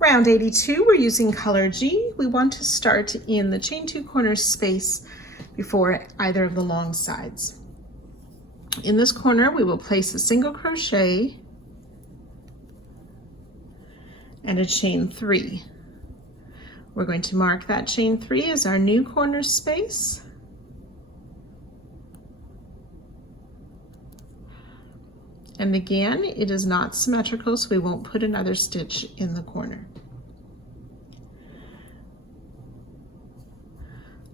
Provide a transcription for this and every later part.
Round 82, we're using color G. We want to start in the chain 2 corners space before either of the long sides. In this corner, we will place a single crochet and a chain 3. We're going to mark that chain 3 as our new corner space. And again, it is not symmetrical, so we won't put another stitch in the corner.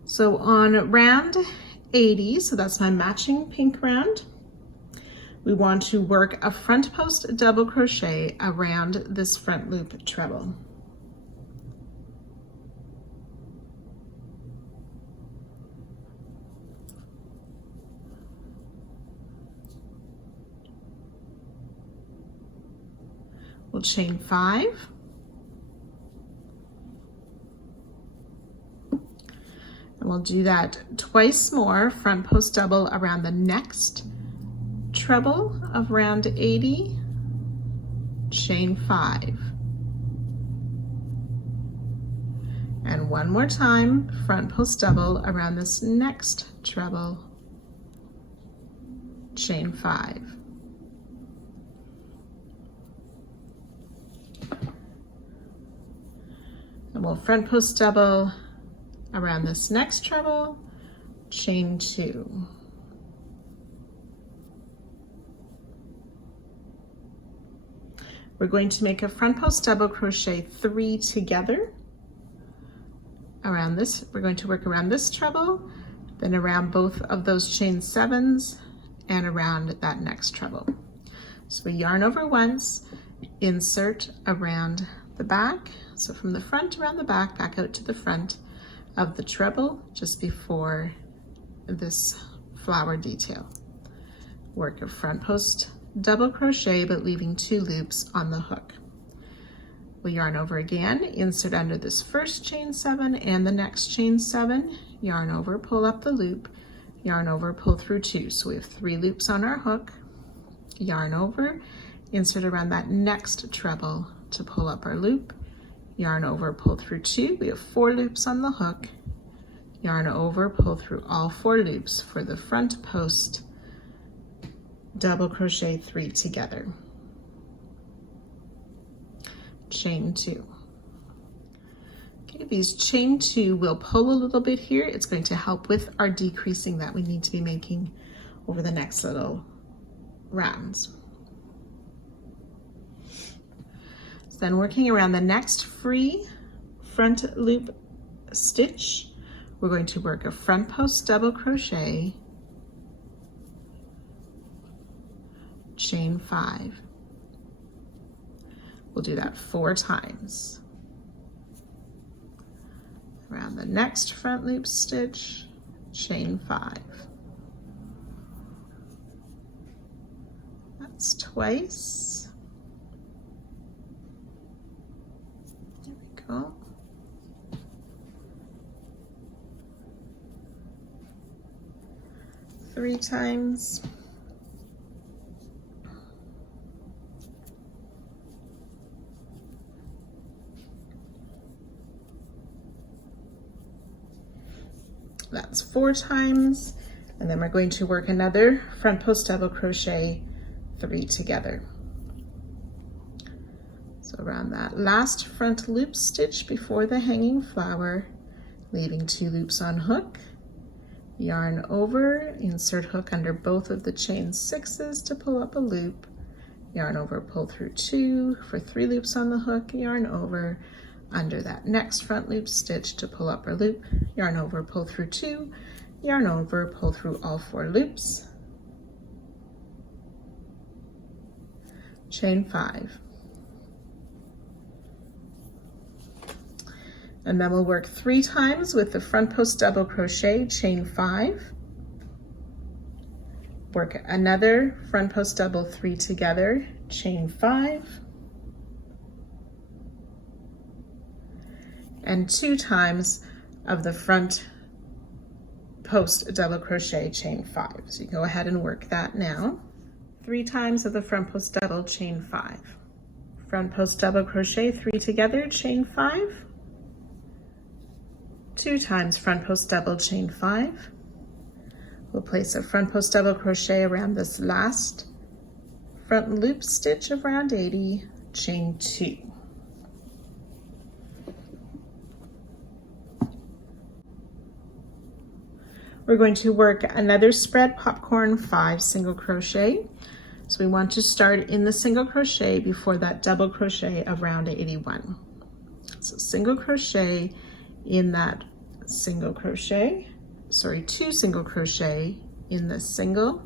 So on round 80, so that's my matching pink round, we want to work a front post double crochet around this front loop treble. We'll chain 5. And we'll do that twice more, front post double around the next treble of round 80, chain 5. And one more time, front post double around this next treble, chain 5. And we'll front post double around this next treble, chain 2. We're going to make a front post double crochet 3 together around this. We're going to work around this treble, then around both of those chain 7s and around that next treble. So we yarn over once, insert around the back. So from the front around the back, back out to the front of the treble just before this flower detail. Work a front post double crochet, but leaving 2 loops on the hook. We'll yarn over again, insert under this first chain 7 and the next chain 7, yarn over, pull up the loop, yarn over, pull through 2. So we have 3 loops on our hook, yarn over, insert around that next treble to pull up our loop, yarn over, pull through 2. We have 4 loops on the hook, yarn over, pull through all 4 loops for the front post double crochet 3 together, chain 2. Okay, these chain 2 will pull a little bit here. It's going to help with our decreasing that we need to be making over the next little rounds. So then working around the next free front loop stitch, we're going to work a front post double crochet, chain 5. We'll do that 4 times. Around the next front loop stitch, chain 5. That's twice. There we go. Three times. That's 4 times, and then we're going to work another front post double crochet 3 together. So around that last front loop stitch before the hanging flower, leaving 2 loops on hook, yarn over, insert hook under both of the chain 6s to pull up a loop, yarn over, pull through 2 for 3 loops on the hook, yarn over, under that next front loop stitch to pull up our loop, yarn over, pull through 2, yarn over, pull through all 4 loops, chain 5. And then we'll work 3 times with the front post double crochet, chain 5, work another front post double 3 together, chain 5, and 2 times of the front post double crochet, chain 5. So you go ahead and work that now. 3 times of the front post double, chain 5. front post double crochet, 3 together, chain 5, 2 times front post double, chain 5. We'll place a front post double crochet around this last front loop stitch of round 80, chain 2. We're going to work another spread popcorn 5 single crochet. So we want to start in the single crochet before that double crochet of round 81. So single crochet in that single crochet, sorry, 2 single crochet in the single,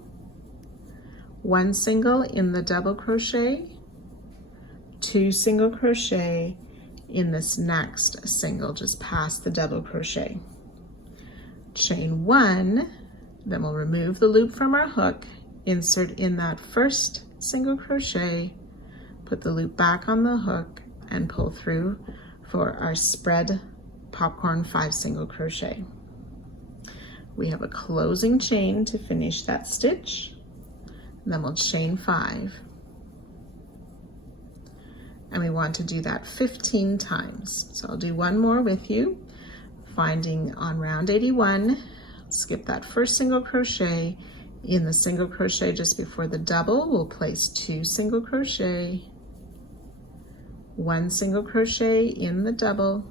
1 single in the double crochet, 2 single crochet in this next single just past the double crochet. Chain 1, then we'll remove the loop from our hook, insert in that first single crochet, put the loop back on the hook, and pull through for our spread popcorn 5 single crochet. We have a closing chain to finish that stitch, and then we'll chain 5. And we want to do that 15 times. So I'll do one more with you, finding on round 81, skip that first single crochet. In the single crochet just before the double, we'll place 2 single crochet, 1 single crochet in the double,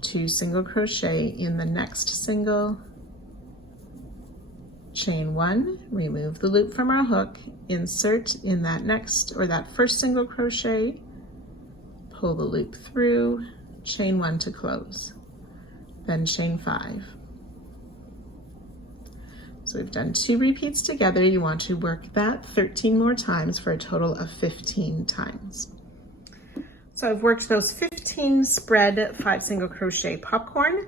2 single crochet in the next single, chain 1, remove the loop from our hook, insert in that next or that first single crochet, pull the loop through, chain 1 to close, then chain 5. So we've done 2 repeats together. You want to work that 13 more times for a total of 15 times. So I've worked those 15 spread 5 single crochet popcorn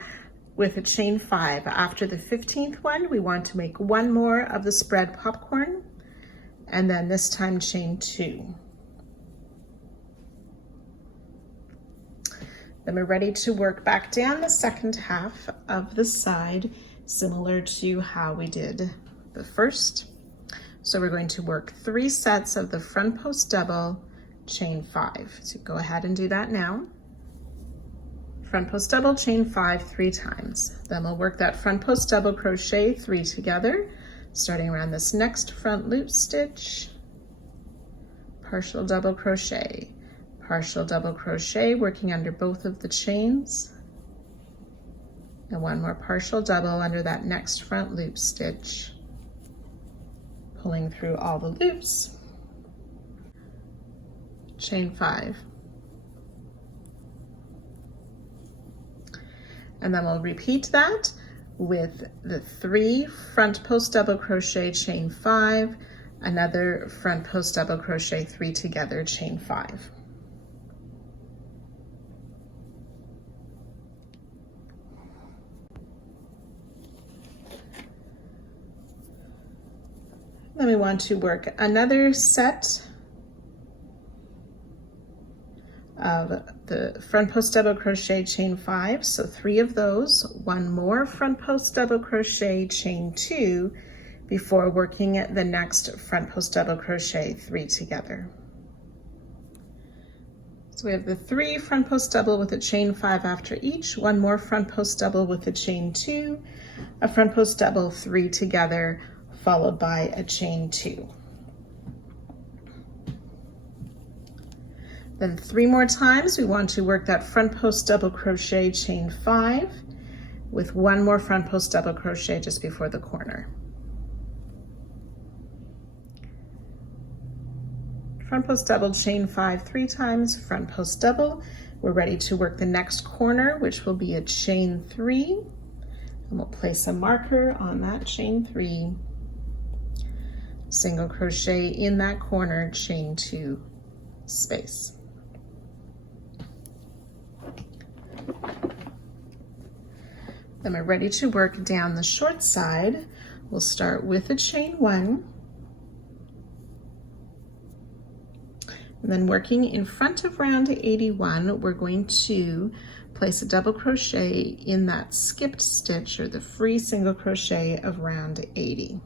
with a chain 5. After the 15th one, we want to make 1 more of the spread popcorn, and then this time chain 2. Then we're ready to work back down the second half of the side, similar to how we did the first. So we're going to work 3 sets of the front post double, chain 5. So go ahead and do that now. Front post double, chain 5 3 times. Then we'll work that front post double crochet 3 together, starting around this next front loop stitch, partial double crochet, working under both of the chains, and 1 more partial double under that next front loop stitch, pulling through all the loops, chain 5. And then we'll repeat that with the 3 front post double crochet, chain 5, another front post double crochet 3 together, chain 5. Then we want to work another set of the front post double crochet, chain 5, so 3 of those, 1 more front post double crochet, chain 2, before working the next front post double crochet 3 together. So we have the 3 front post double with a chain 5 after each, 1 more front post double with a chain 2, a front post double 3 together, followed by a chain 2. Then 3 more times we want to work that front post double crochet, chain 5, with 1 more front post double crochet just before the corner. Front post double, chain 5 3 times, front post double. We're ready to work the next corner, which will be a chain 3, and we'll place a marker on that chain 3, single crochet in that corner, chain 2 space. Then we're ready to work down the short side. We'll start with a chain 1, and then working in front of round 81, we're going to place a double crochet in that skipped stitch or the free single crochet of round 80.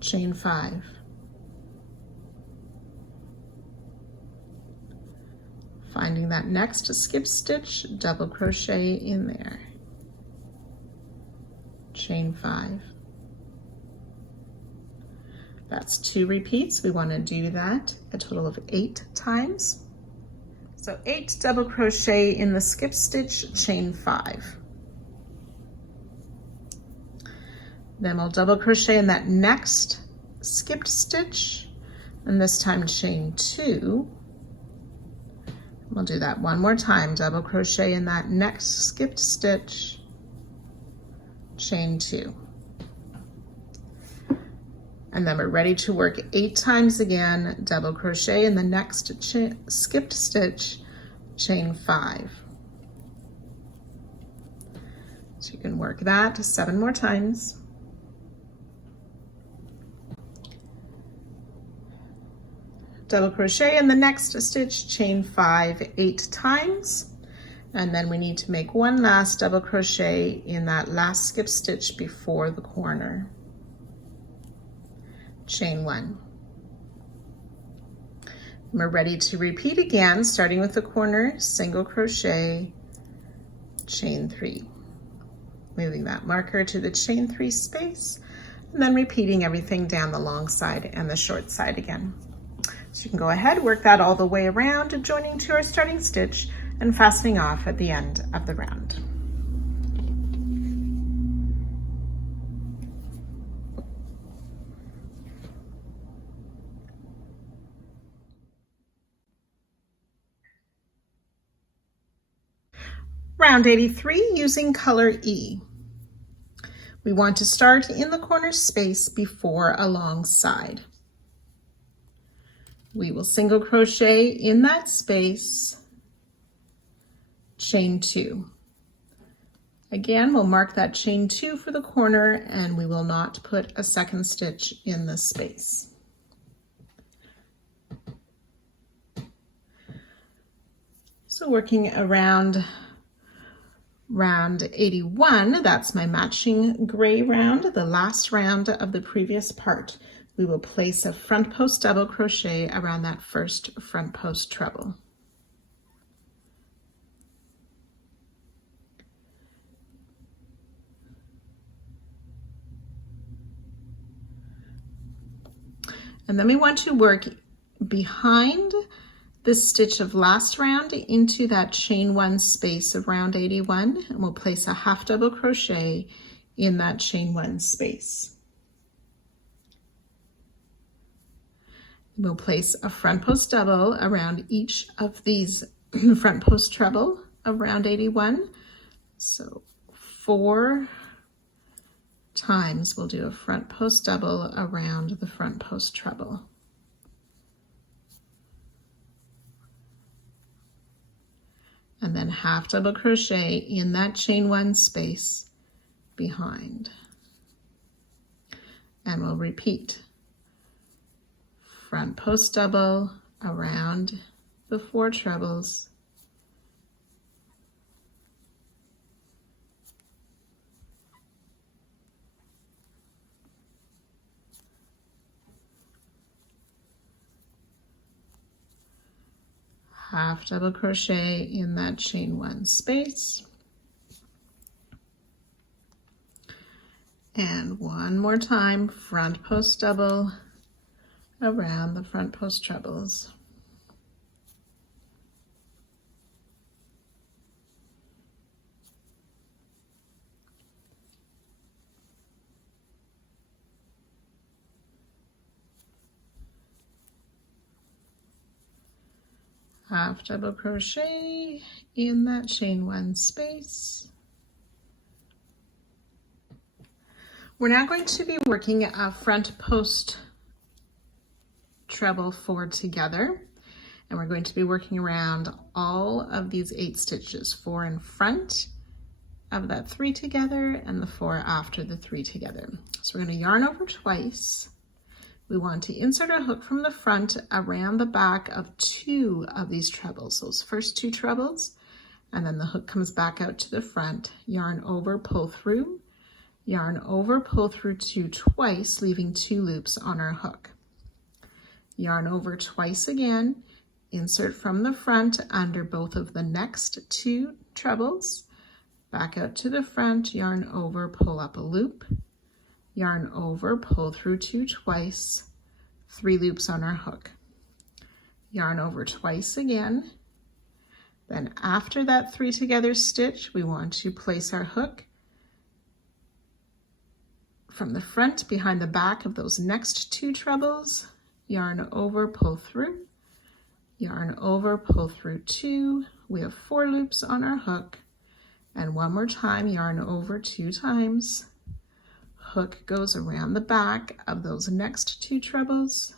chain 5. Finding that next skip stitch, double crochet in there, chain 5. That's 2 repeats. We want to do that a total of 8 times. So 8 double crochet in the skip stitch, chain 5. Then we'll double crochet in that next skipped stitch, and this time chain 2. We'll do that one more time, double crochet in that next skipped stitch, chain 2. And then we're ready to work 8 times again, double crochet in the next skipped stitch, chain 5. So you can work that 7 more times. Double crochet in the next stitch, chain 5 8 times, and then we need to make one last double crochet in that last skip stitch before the corner, chain 1. We're ready to repeat again, starting with the corner, single crochet, chain 3, moving that marker to the chain 3 space, and then repeating everything down the long side and the short side again. So you can go ahead, work that all the way around, joining to our starting stitch and fastening off at the end of the round. Round 83 using color E. We want to start in the corner space before a long side. We will single crochet in that space, chain 2. Again, we'll mark that chain 2 for the corner, and we will not put a second stitch in the space. So working around round 81, that's my matching gray round, the last round of the previous part. We will place a front post double crochet around that first front post treble. And then we want to work behind this stitch of last round into that chain 1 space of round 81, and we'll place a half double crochet in that chain 1 space. We'll place a front post double around each of these front post treble of round 81. So 4 times we'll do a front post double around the front post treble. And then half double crochet in that chain 1 space behind. And we'll repeat. Front post double around the 4 trebles, half double crochet in that chain 1 space, and one more time, front post double around the front post trebles. Half double crochet in that chain 1 space. We're now going to be working a front post treble 4 together, and we're going to be working around all of these 8 stitches, 4 in front of that 3 together and the 4 after the 3 together. So we're going to yarn over twice. We want to insert a hook from the front around the back of 2 of these trebles, those first 2 trebles, and then the hook comes back out to the front, yarn over, pull through, yarn over, pull through 2 twice, leaving 2 loops on our hook. Yarn over twice again, insert from the front under both of the next 2 trebles, back out to the front, yarn over, pull up a loop, yarn over, pull through 2 twice, 3 loops on our hook. Yarn over twice again. Then after that 3 together stitch, we want to place our hook from the front behind the back of those next 2 trebles, yarn over, pull through, yarn over, pull through 2. We have 4 loops on our hook, and one more time, yarn over 2 times. Hook goes around the back of those next 2 trebles,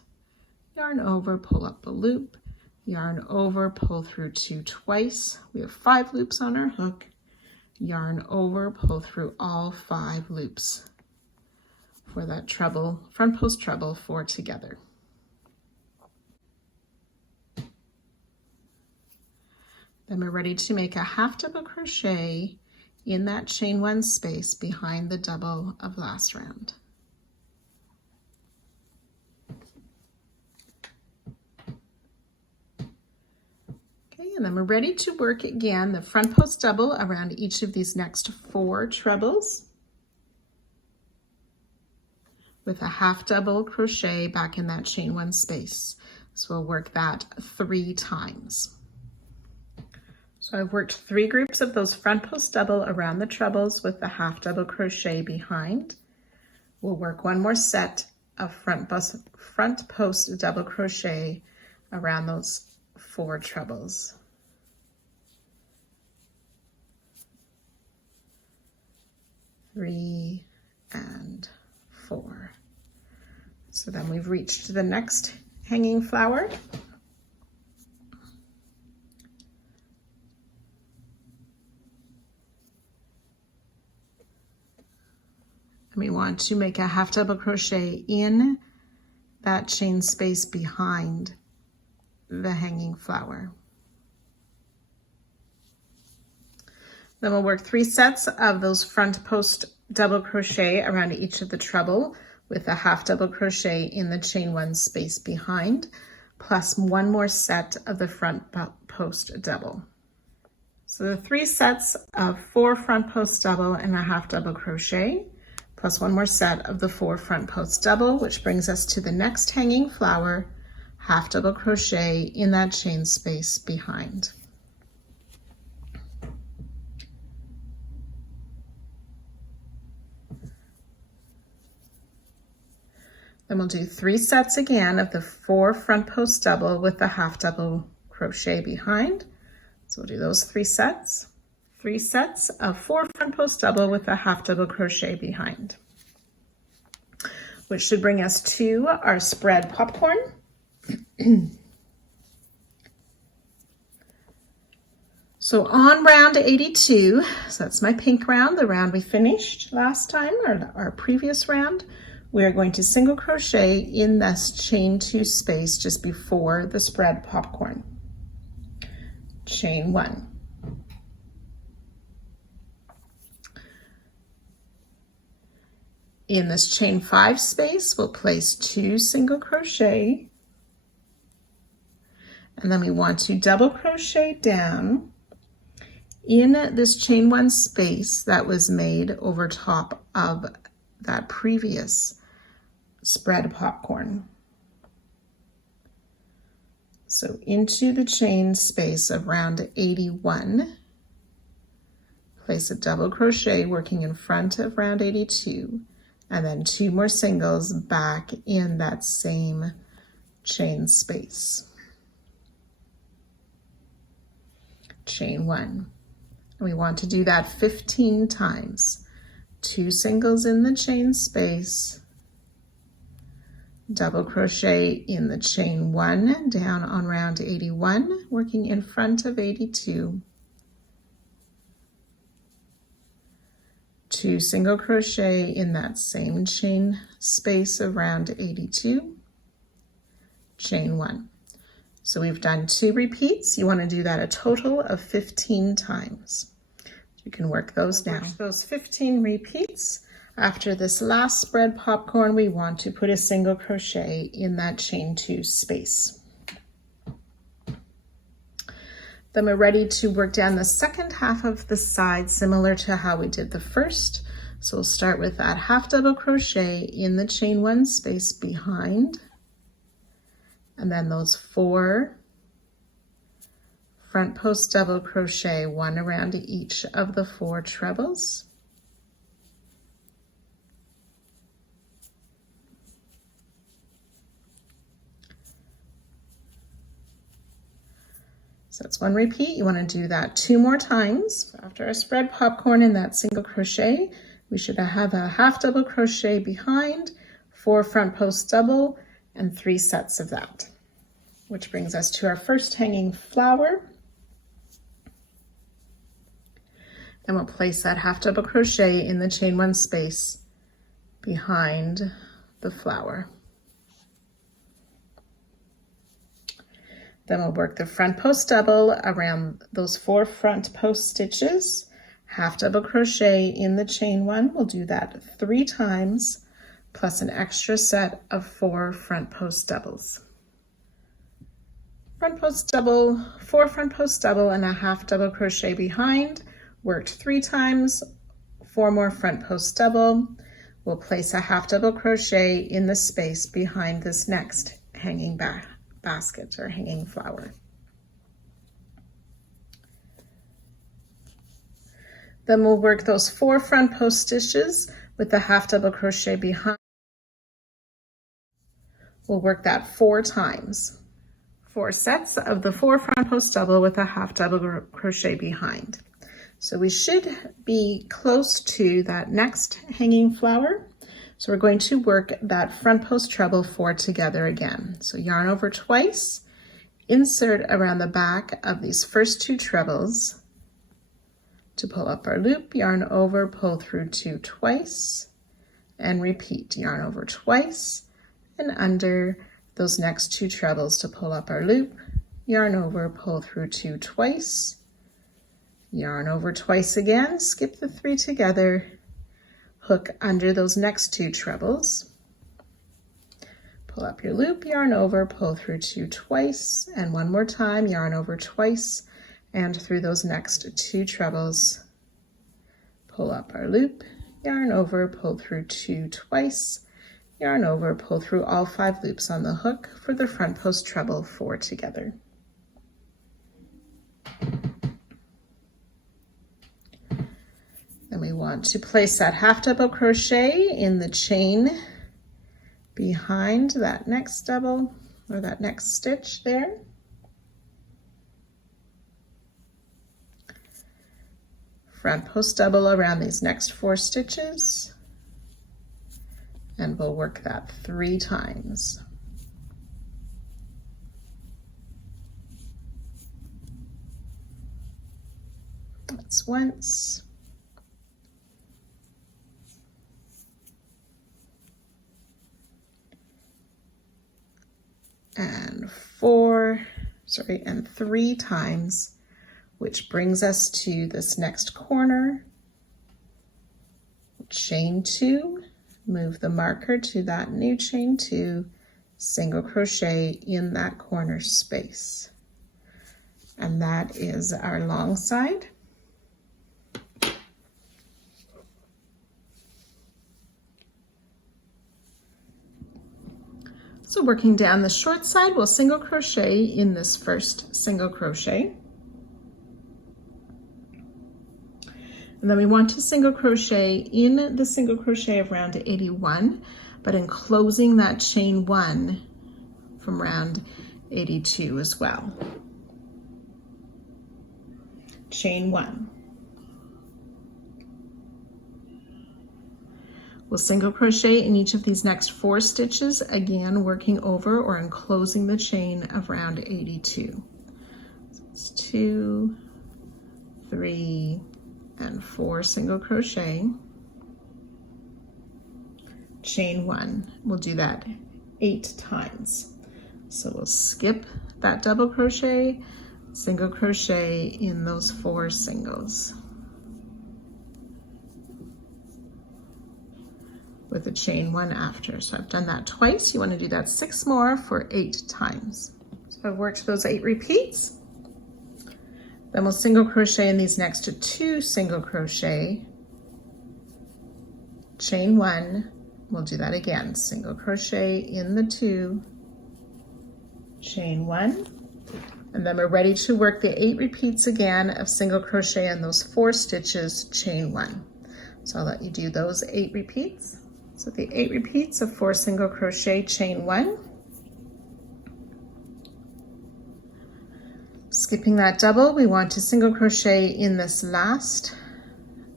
yarn over, pull up a loop, yarn over, pull through 2 twice. We have 5 loops on our hook, yarn over, pull through all 5 loops for that treble, front post treble 4 together. Then we're ready to make a half double crochet in that chain 1 space behind the double of last round. Okay, and then we're ready to work again the front post double around each of these next 4 trebles with a half double crochet back in that chain 1 space. So we'll work that 3 times. So I've worked 3 groups of those front post double around the trebles with the half double crochet behind. We'll work 1 more set of front post double crochet around those 4 trebles. Three and 4. So then we've reached the next hanging flower. And we want to make a half double crochet in that chain space behind the hanging flower. Then we'll work 3 sets of those front post double crochet around each of the treble with a half double crochet in the chain 1 space behind, plus 1 more set of the front post double. So the 3 sets of 4 front post double and a half double crochet, plus 1 more set of the 4 front post double, which brings us to the next hanging flower, half double crochet in that chain space behind. Then we'll do 3 sets again of the 4 front post double with the half double crochet behind. So we'll do those 3 sets. 3 sets of 4 front post double with a half double crochet behind, which should bring us to our spread popcorn. So on round 82, so that's my pink round, the round we finished last time, or our previous round, we are going to single crochet in this chain 2 space just before the spread popcorn. Chain 1. In this chain 5 space, we'll place 2 single crochet, and then we want to double crochet down in this chain 1 space that was made over top of that previous spread popcorn. So into the chain space of round 81, place a double crochet working in front of round 82, and then 2 more singles back in that same chain space. Chain 1. And we want to do that 15 times. 2 singles in the chain space, double crochet in the chain 1 down on round 81, working in front of 82, 2 single crochet in that same chain space of round 82, chain 1. So we've done 2 repeats. You want to do that a total of 15 times. You can work those now. Those 15 repeats After this last spread popcorn, we want to put a single crochet in that chain 2 space. Then we're ready to work down the second half of the side, similar to how we did the first. So we'll start with that half double crochet in the chain 1 space behind, and then those 4 front post double crochet, 1 around each of the 4 trebles. So that's 1 repeat. You want to do that 2 more times. After our spread popcorn in that single crochet, we should have a half double crochet behind, 4 front post double, and 3 sets of that, which brings us to our first hanging flower. Then we'll place that half double crochet in the chain 1 space behind the flower. Then we'll work the front post double around those 4 front post stitches, half double crochet in the chain 1. We'll do that 3 times, plus an extra set of 4 front post doubles. Front post double, 4 front post double, and a half double crochet behind. Worked 3 times, 4 more front post double. We'll place a half double crochet in the space behind this next hanging basket or hanging flower. Then we'll work those 4 front post stitches with the half double crochet behind. We'll work that 4 times. 4 sets of the 4 front post double with a half double crochet behind. So we should be close to that next hanging flower. So we're going to work that front post treble 4 together again. So yarn over twice, insert around the back of these first 2 trebles to pull up our loop, yarn over, pull through 2 twice, and repeat. Yarn over twice and under those next 2 trebles to pull up our loop, yarn over, pull through 2 twice, yarn over twice again, skip the 3 together, hook under those next 2 trebles, pull up your loop, yarn over, pull through 2 twice, and 1 more time, yarn over twice, and through those next 2 trebles, pull up our loop, yarn over, pull through 2 twice, yarn over, pull through all 5 loops on the hook for the front post treble 4 together. Then we want to place that half double crochet in the chain behind that next double or that next stitch there. Front post double around these next 4 stitches, and we'll work that 3 times. That's once. And 3 times, which brings us to this next corner. Chain 2, move the marker to that new chain 2, single crochet in that corner space. And that is our long side. So working down the short side, we'll single crochet in this first single crochet. And then we want to single crochet in the single crochet of round 81, but enclosing that chain 1 from round 82 as well. Chain 1. We'll single crochet in each of these next 4 stitches, again working over or enclosing the chain of round 82. So it's 2, 3, and 4 single crochet, chain 1. We'll do that 8 times. So we'll skip that double crochet, single crochet in those 4 singles. with a chain 1 after. So I've done that twice. You want to do that 6 more for 8 times. So I've worked those 8 repeats. Then we'll single crochet in these next 2 single crochet, chain 1. We'll do that again, single crochet in the 2, chain 1, and then we're ready to work the 8 repeats again of single crochet in those 4 stitches, chain 1. So I'll let you do those 8 repeats. So the 8 repeats of 4 single crochet, chain 1. Skipping that double, we want to single crochet in this last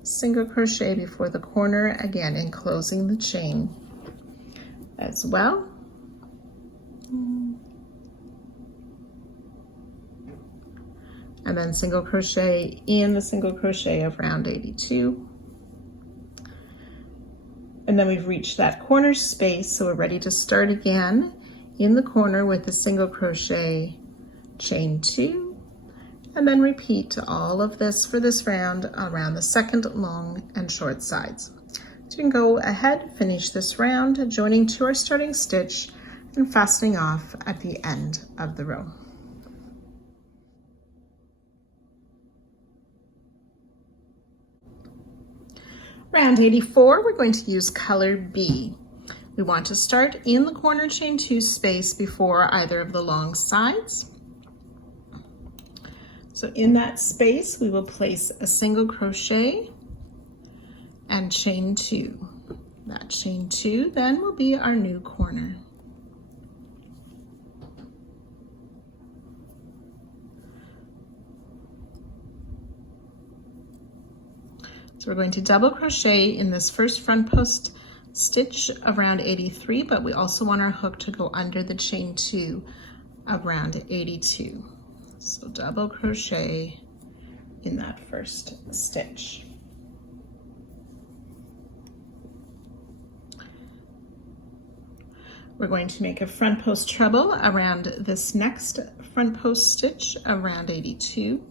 single crochet before the corner, again enclosing the chain as well. And then single crochet in the single crochet of round 82. And then we've reached that corner space, so we're ready to start again in the corner with a single crochet, chain 2, and then repeat all of this for this round around the second long and short sides. So you can go ahead, finish this round, joining to our starting stitch and fastening off at the end of the row. Round 84, we're going to use color B. We want to start in the corner chain 2 space before either of the long sides. So in that space, we will place a single crochet and chain 2. That chain 2 then will be our new corner. So we're going to double crochet in this first front post stitch of round 83, but we also want our hook to go under the chain 2 of round 82. So double crochet in that first stitch. We're going to make a front post treble around this next front post stitch of round 82.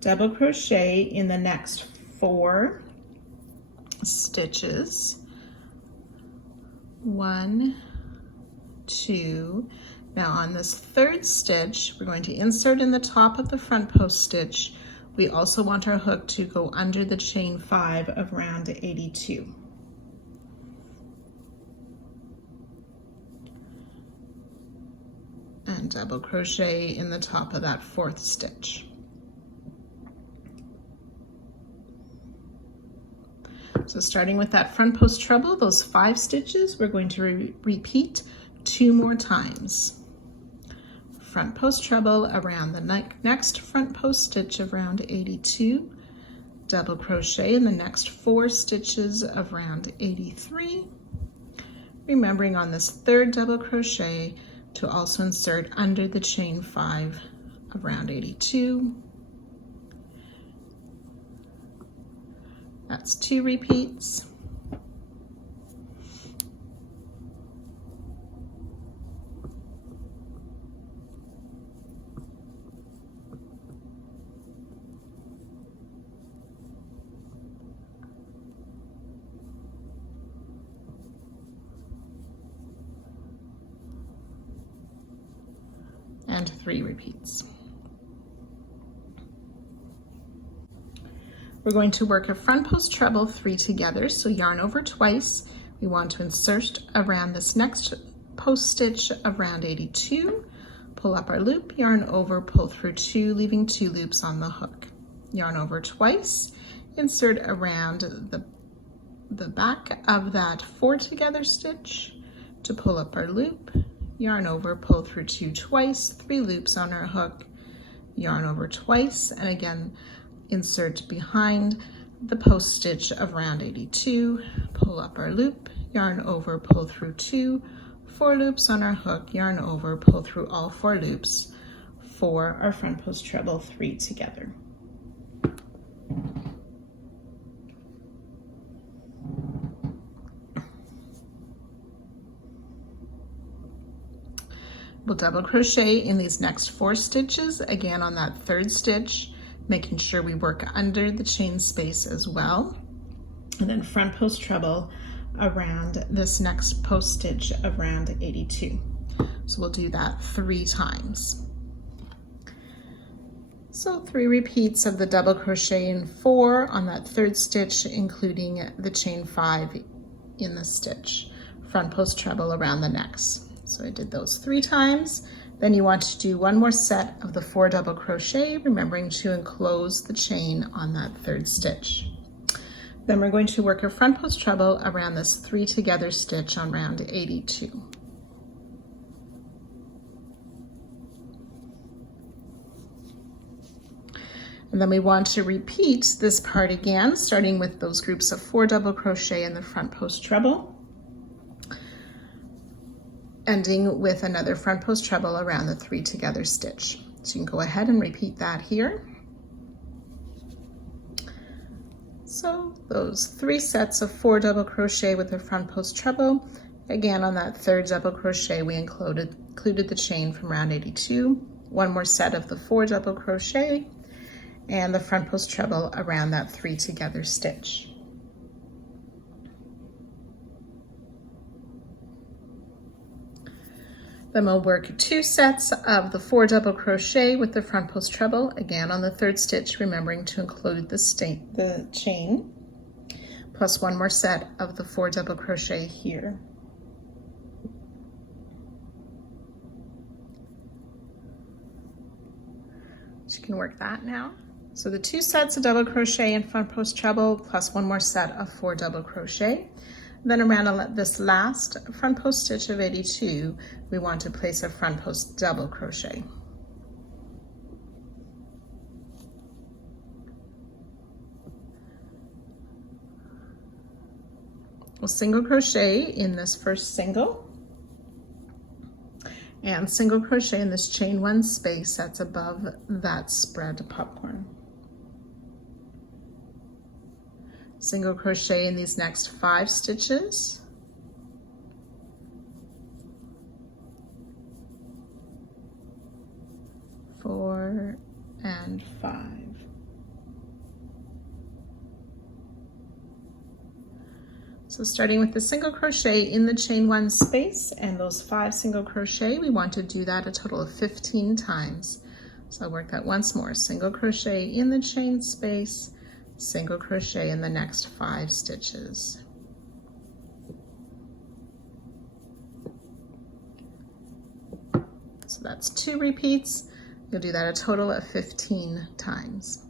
Double crochet in the next 4 stitches. 1, 2. Now on this third stitch, we're going to insert in the top of the front post stitch. We also want our hook to go under the chain 5 of round 82. And double crochet in the top of that 4th stitch. So starting with that front post treble, those 5 stitches, we're going to repeat 2 more times. Front post treble around the next front post stitch of round 82, double crochet in the next 4 stitches of round 83, remembering on this 3rd double crochet to also insert under the chain 5 of round 82. That's 2 repeats. And 3 repeats. We're going to work a front post treble 3 together, so yarn over twice. We want to insert around this next post stitch of round 82, pull up our loop, yarn over, pull through 2, leaving 2 loops on the hook. Yarn over twice, insert around the back of that 4 together stitch to pull up our loop, yarn over, pull through 2 twice, 3 loops on our hook, yarn over twice, and again insert behind the post stitch of round 82, pull up our loop, yarn over, pull through 2, 4 loops on our hook, yarn over, pull through all 4 loops for our front post treble 3 together. We'll double crochet in these next 4 stitches, again on that 3rd stitch, making sure we work under the chain space as well. And then front post treble around this next post stitch of round 82. So we'll do that 3 times. So 3 repeats of the double crochet in 4 on that 3rd stitch, including the chain 5 in the stitch. Front post treble around the next. So I did those 3 times. Then you want to do 1 more set of the 4 double crochet, remembering to enclose the chain on that 3rd stitch. Then we're going to work a front post treble around this 3 together stitch on round 82. And then we want to repeat this part again, starting with those groups of 4 double crochet in the front post treble, ending with another front post treble around the 3 together stitch. So you can go ahead and repeat that here. So those 3 sets of 4 double crochet with the front post treble. Again, on that 3rd double crochet, we included the chain from round 82. 1 more set of the 4 double crochet and the front post treble around that 3 together stitch. Then we'll work 2 sets of the 4 double crochet with the front post treble, again on the 3rd stitch, remembering to include the chain, plus 1 more set of the 4 double crochet here. So you can work that now. So the 2 sets of double crochet and front post treble, plus 1 more set of 4 double crochet. Then around this last front post stitch of 82, we want to place a front post double crochet. We'll single crochet in this first single and single crochet in this chain 1 space that's above that spread popcorn. Single crochet in these next 5 stitches. Four and 5. So starting with the single crochet in the chain 1 space and those 5 single crochet, we want to do that a total of 15 times. So I'll work that once more. Single crochet in the chain space, single crochet in the next 5 stitches. So that's 2 repeats. You'll do that a total of 15 times.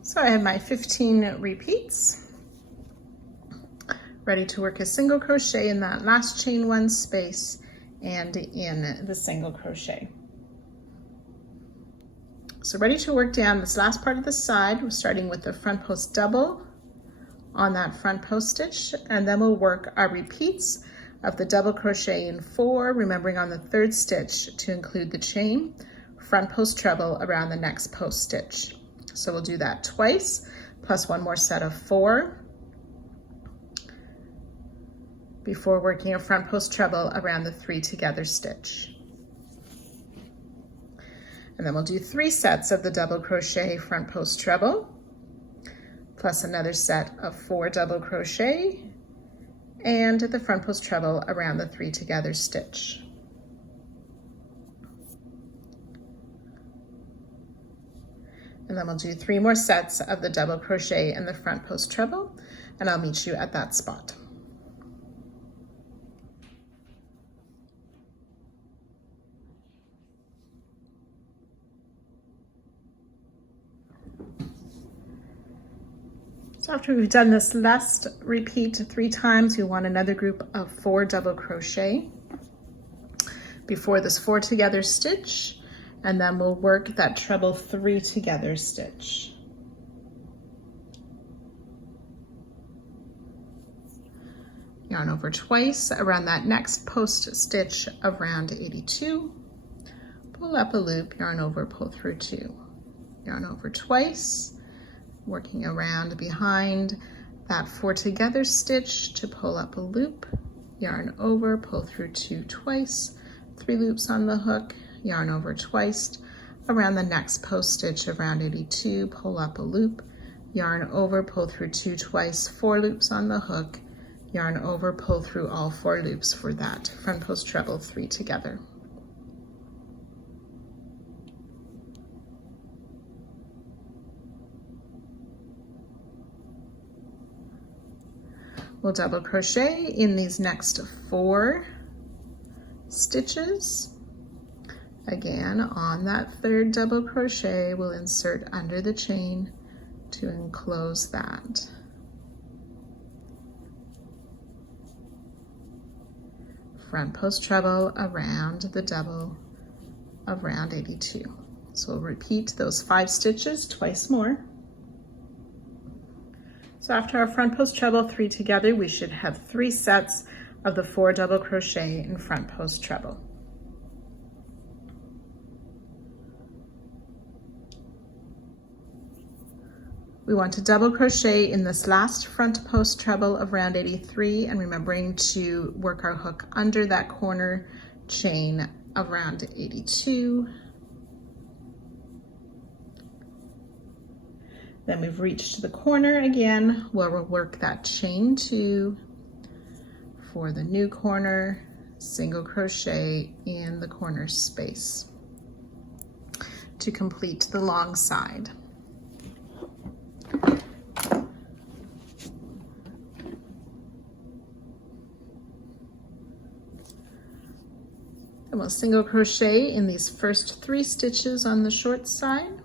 So I have my 15 repeats, ready to work a single crochet in that last chain 1 space and in the single crochet. So ready to work down this last part of the side. We're starting with the front post double on that front post stitch, and then we'll work our repeats of the double crochet in 4, remembering on the 3rd stitch to include the chain, front post treble around the next post stitch. So we'll do that twice, plus 1 more set of 4 before working a front post treble around the 3 together stitch. And then we'll do 3 sets of the double crochet front post treble, plus another set of 4 double crochet and the front post treble around the 3 together stitch. And then we'll do 3 more sets of the double crochet and the front post treble, and I'll meet you at that spot. So after we've done this last repeat 3 times, we want another group of 4 double crochet before this 4 together stitch, and then we'll work that treble 3 together stitch. Yarn over twice around that next post stitch of round 82, pull up a loop, yarn over, pull through 2, yarn over twice, working around behind that 4 together stitch to pull up a loop, yarn over, pull through 2 twice, 3 loops on the hook, yarn over twice, around the next post stitch of round 82, pull up a loop, yarn over, pull through 2 twice, 4 loops on the hook, yarn over, pull through all 4 loops for that front post treble 3 together. We'll double crochet in these next 4 stitches. Again, on that 3rd double crochet, we'll insert under the chain to enclose that. Front post treble around the double of round 82. So we'll repeat those 5 stitches twice more. So after our front post treble 3 together, we should have 3 sets of the 4 double crochet in front post treble. We want to double crochet in this last front post treble of round 83, and remembering to work our hook under that corner chain of round 82. Then we've reached the corner again, where we'll work that chain 2 for the new corner, single crochet in the corner space to complete the long side. And we'll single crochet in these first 3 stitches on the short side.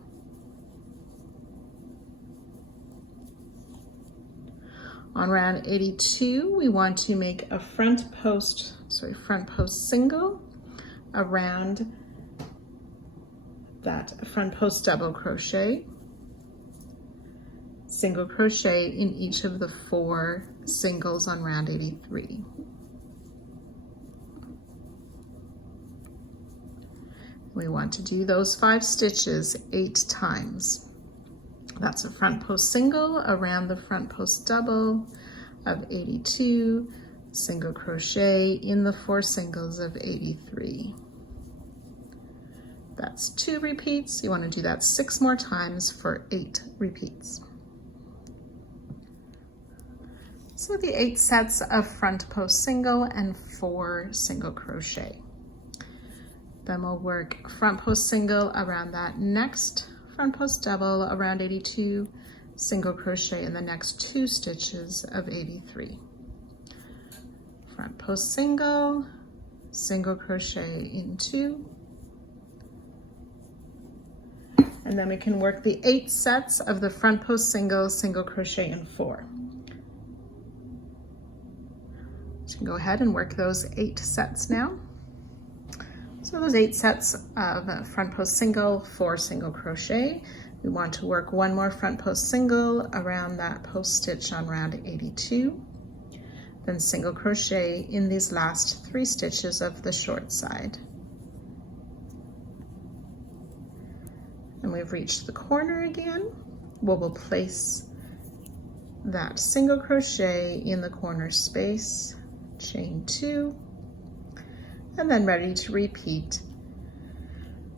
On round 82, we want to make a front post single around that front post double crochet, single crochet in each of the 4 singles on round 83. We want to do those 5 stitches 8 times. That's a front post single around the front post double of 82, single crochet in the 4 singles of 83. That's 2 repeats. You want to do that 6 more times for 8 repeats. So the 8 sets of front post single and 4 single crochet. Then we'll work front post single around that next front post double around 82, single crochet in the next 2 stitches of 83. Front post single, single crochet in 2. And then we can work the 8 sets of the front post single, single crochet in 4. So you can go ahead and work those 8 sets now. So those 8 sets of front post single, 4 single crochet. We want to work 1 more front post single around that post stitch on round 82. Then single crochet in these last 3 stitches of the short side. And we've reached the corner again. We'll place that single crochet in the corner space, chain 2, and then ready to repeat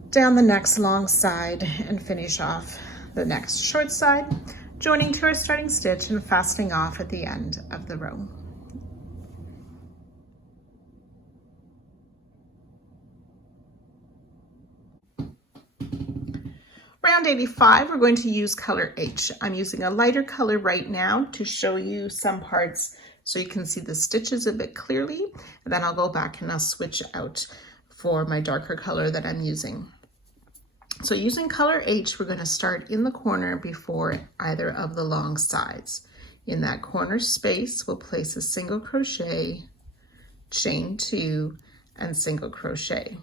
down the next long side and finish off the next short side, joining to our starting stitch and fastening off at the end of the row. Round 85, we're going to use color H. I'm using a lighter color right now to show you some parts so you can see the stitches a bit clearly, and then I'll go back and I'll switch out for my darker color that I'm using. So using color H, we're going to start in the corner before either of the long sides. In that corner space, we'll place a single crochet, chain 2, and single crochet.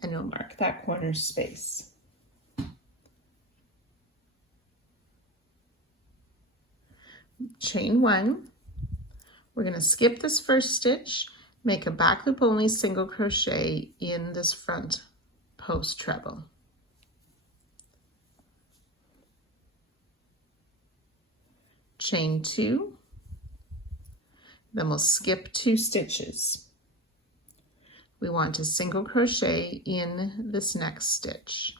And you'll mark that corner space. Chain 1, we're going to skip this first stitch, make a back loop only single crochet in this front post treble. Chain 2, Then we'll skip 2 stitches. We want to single crochet in this next stitch.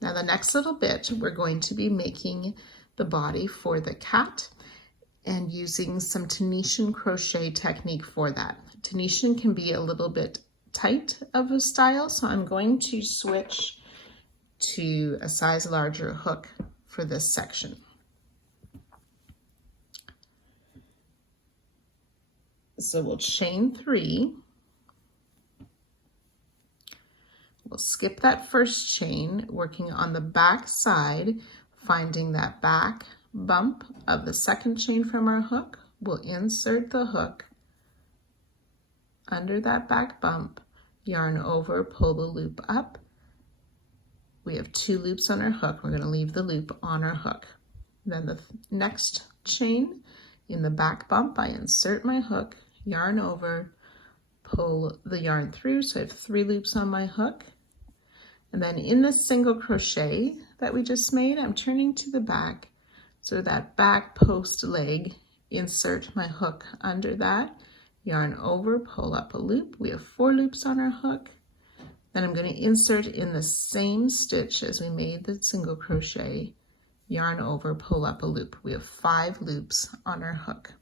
Now the next little bit, we're going to be making the body for the cat and using some Tunisian crochet technique for that. Tunisian can be a little bit tight of a style, so I'm going to switch to a size larger hook for this section. So we'll chain 3. We'll skip that first chain, working on the back side, finding that back bump of the second chain from our hook. We'll insert the hook under that back bump, yarn over, pull the loop up. We have 2 loops on our hook. We're going to leave the loop on our hook. Then the next chain in the back bump, I insert my hook, yarn over, pull the yarn through. So I have 3 loops on my hook. And then in the single crochet that we just made, I'm turning to the back. So that back post leg, insert my hook under that, yarn over, pull up a loop. We have 4 loops on our hook. Then I'm going to insert in the same stitch as we made the single crochet, yarn over, pull up a loop. We have 5 loops on our hook.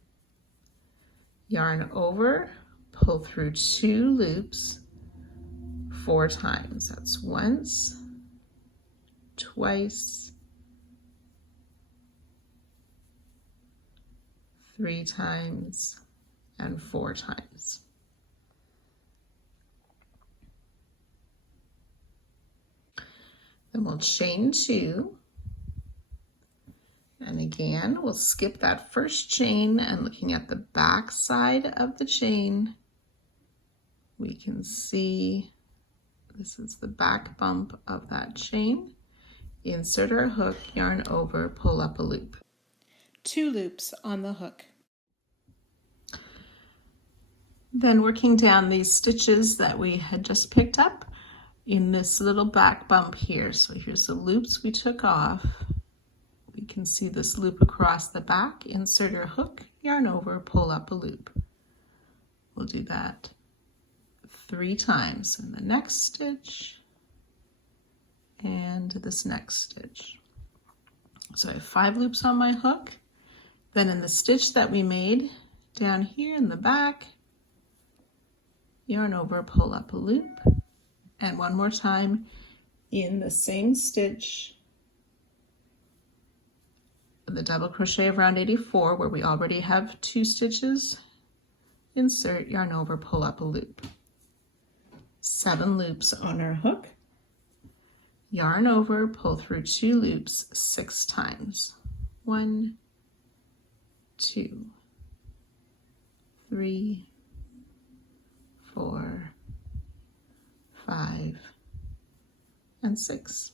Yarn over, pull through 2 loops 4 times. That's once, twice, 3 times, and 4 times. Then we'll chain 2. And again, we'll skip that first chain, and looking at the back side of the chain, we can see this is the back bump of that chain. Insert our hook, yarn over, pull up a loop. 2 loops on the hook. Then working down these stitches that we had just picked up in this little back bump here. So here's the loops we took off. We can see this loop across the back. Insert our hook, yarn over, pull up a loop. We'll do that 3 times in the next stitch and this next stitch. So I have 5 loops on my hook. Then in the stitch that we made down here in the back, yarn over, pull up a loop, and one more time in the same stitch, the double crochet of round 84 where we already have 2 stitches, insert, yarn over, pull up a loop. 7 loops on our hook, yarn over, pull through 2 loops 6 times. 1, 2, 3, 4, 5, and 6.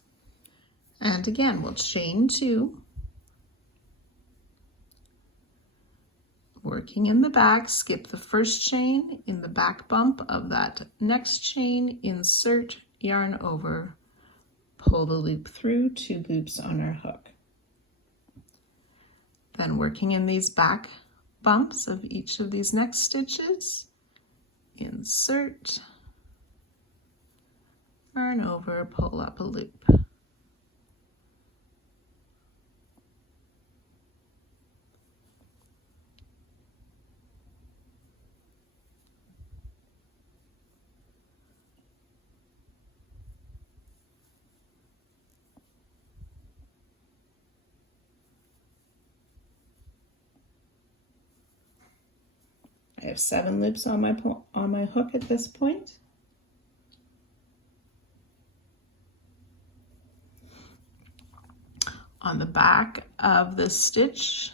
And again, we'll chain 2. Working in the back, skip the first chain in the back bump of that next chain, insert, yarn over, pull the loop through, 2 loops on our hook. Then working in these back bumps of each of these next stitches, insert, yarn over, pull up a loop. I have 7 loops on my hook at this point. On the back of the stitch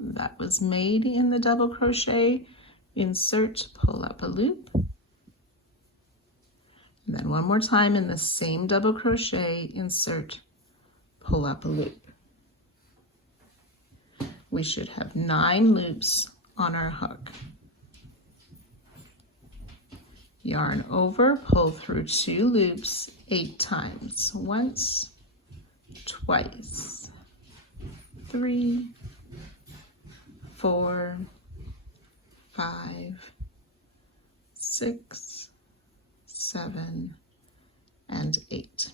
that was made in the double crochet, insert, pull up a loop. And then one more time in the same double crochet, insert, pull up a loop. We should have 9 loops on our hook. Yarn over, pull through 2 loops 8 times. Once, twice, 3, 4, 5, 6, 7, and 8.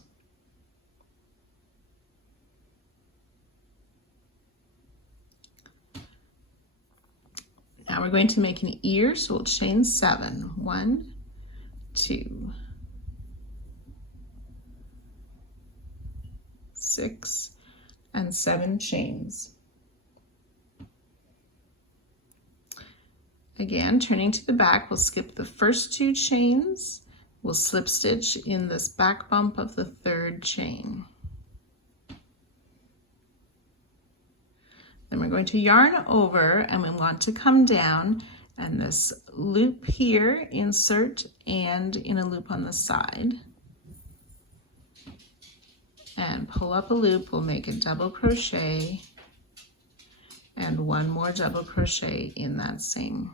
Now we're going to make an ear, so we'll chain 7. 1, 2, 6, and 7 chains. Again, turning to the back, we'll skip the first 2 chains. We'll slip stitch in this back bump of the 3rd chain. Then we're going to yarn over, and we want to come down, and this loop here, insert, and in a loop on the side. And pull up a loop, we'll make a double crochet, and 1 more double crochet in that same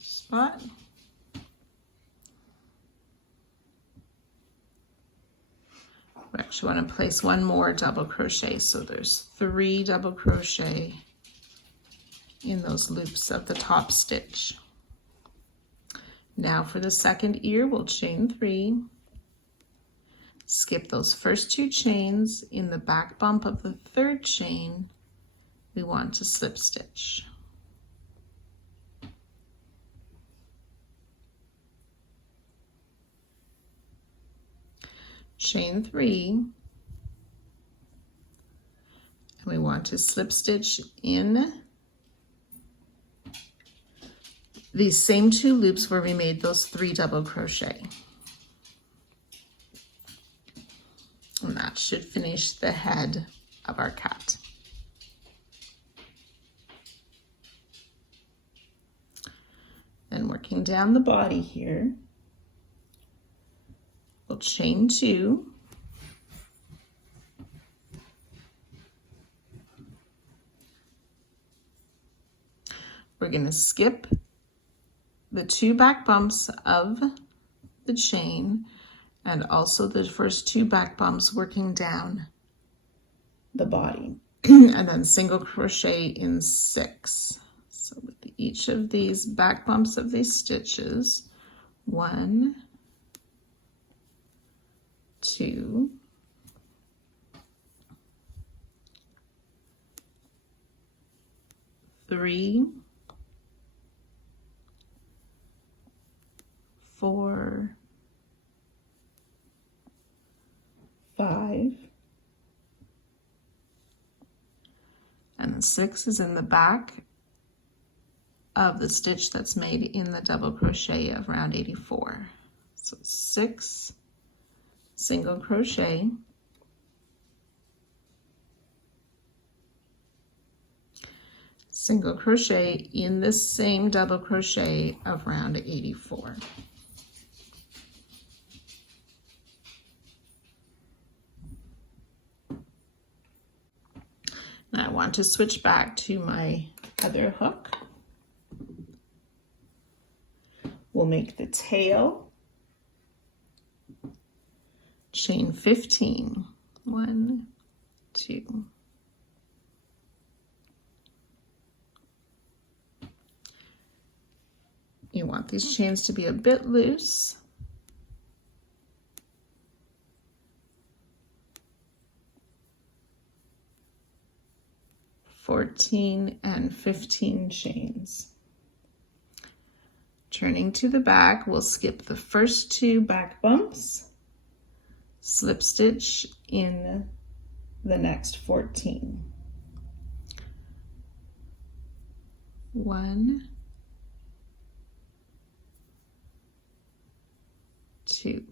spot. We actually want to place 1 more double crochet, so there's 3 double crochet in those loops of the top stitch. Now for the second ear, we'll chain 3, skip those first 2 chains. In the back bump of the 3rd chain, we want to slip stitch. Chain 3, and we want to slip stitch in these same 2 loops where we made those 3 double crochet. And that should finish the head of our cat. Then working down the body here, we'll chain 2, we're going to skip the 2 back bumps of the chain and also the first 2 back bumps working down the body, and then single crochet in 6. So with each of these back bumps of these stitches, 1, 2, 3, 4, 5, and the 6 is in the back of the stitch that's made in the double crochet of round 84. So 6 single crochet, single crochet in this same double crochet of round 84. Now I want to switch back to my other hook. We'll make the tail, chain 15, 1, 2. You want these chains to be a bit loose. (14 and 15 chains. Turning to the back, we'll skip the first 2 back bumps, slip stitch in the next 14. 1, 2.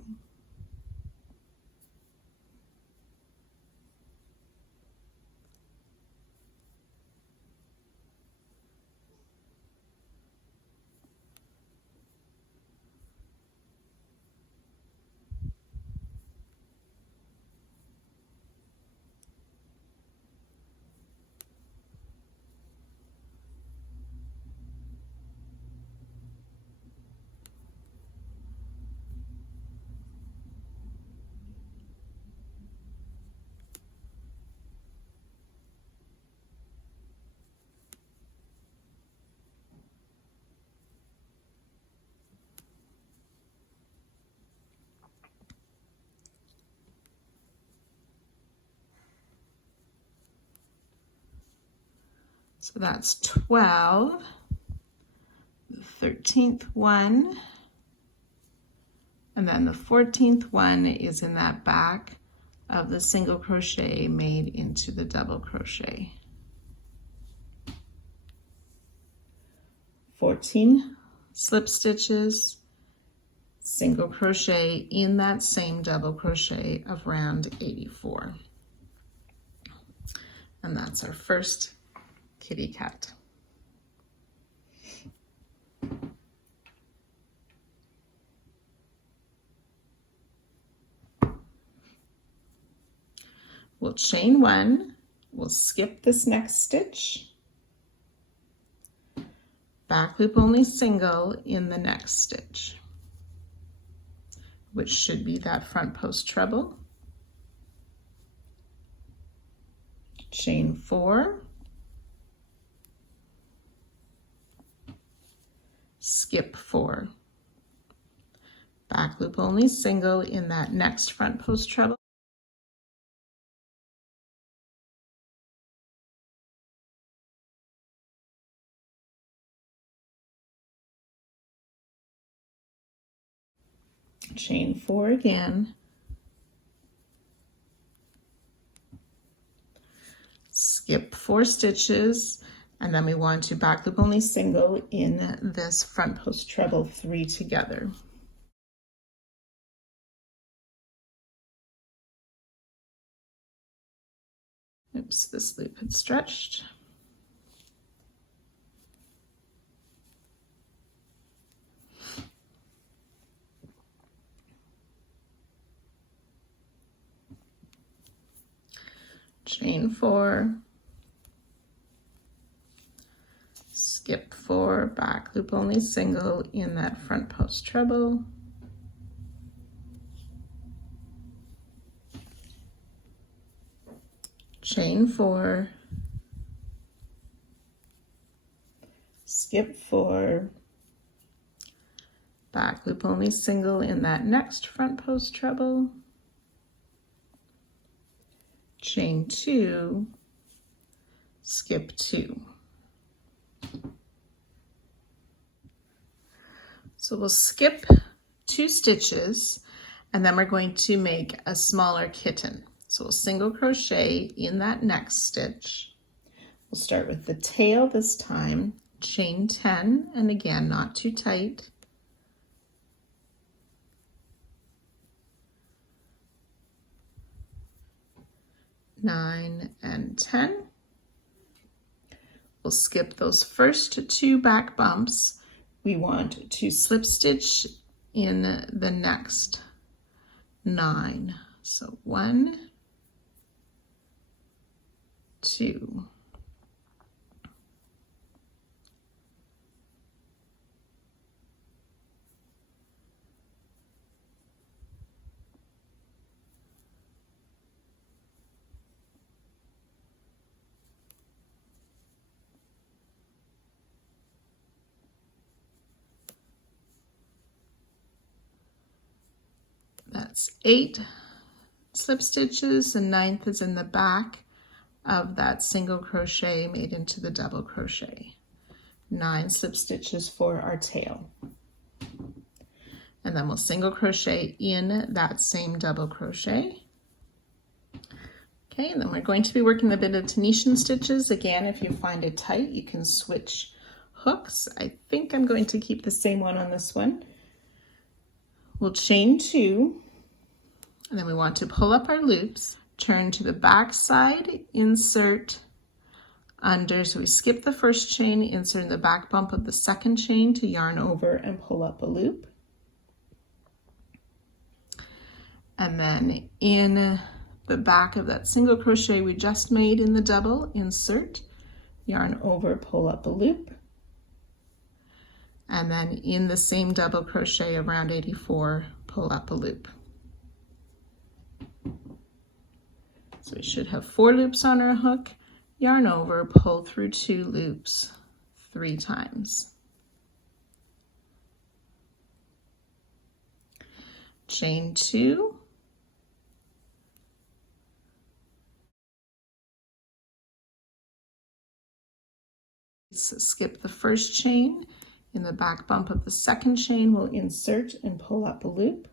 So that's 12, the 13th one, and then the 14th one is in that back of the single crochet made into the double crochet. 14 slip stitches, single crochet in that same double crochet of round 84. And that's our first kitty cat. We'll chain one, we'll skip this next stitch, back loop only single in the next stitch, which should be that front post treble. Chain 4, skip 4, back loop only single in that next front post treble. Chain 4 again, skip 4 stitches, and then we want to back loop only single in this front post treble 3 together. Oops, this loop had stretched. Chain 4, skip 4, back loop only single in that front post treble. Chain 4, skip 4, back loop only single in that next front post treble. Chain 2, skip 2. So we'll skip 2 stitches, and then we're going to make a smaller kitten. So we'll single crochet in that next stitch. We'll start with the tail this time, chain 10, and again, not too tight. Nine and 10. We'll skip those first 2 back bumps. We want to slip stitch in the next 9. So 1, 2. That's 8 slip stitches, and 9th is in the back of that single crochet made into the double crochet. 9 slip stitches for our tail. And then we'll single crochet in that same double crochet. Okay, and then we're going to be working a bit of Tunisian stitches. Again, if you find it tight, you can switch hooks. I think I'm going to keep the same one on this one. We'll chain 2, and then we want to pull up our loops, turn to the back side, insert under. So we skip the first chain, insert in the back bump of the second chain to yarn over and pull up a loop. And then in the back of that single crochet we just made in the double, insert, yarn over, pull up a loop. And then in the same double crochet of round 84, pull up a loop. So we should have 4 loops on our hook, yarn over, pull through 2 loops 3 times. Chain 2, is skip the first chain. In the back bump of the second chain, we'll insert and pull up a loop.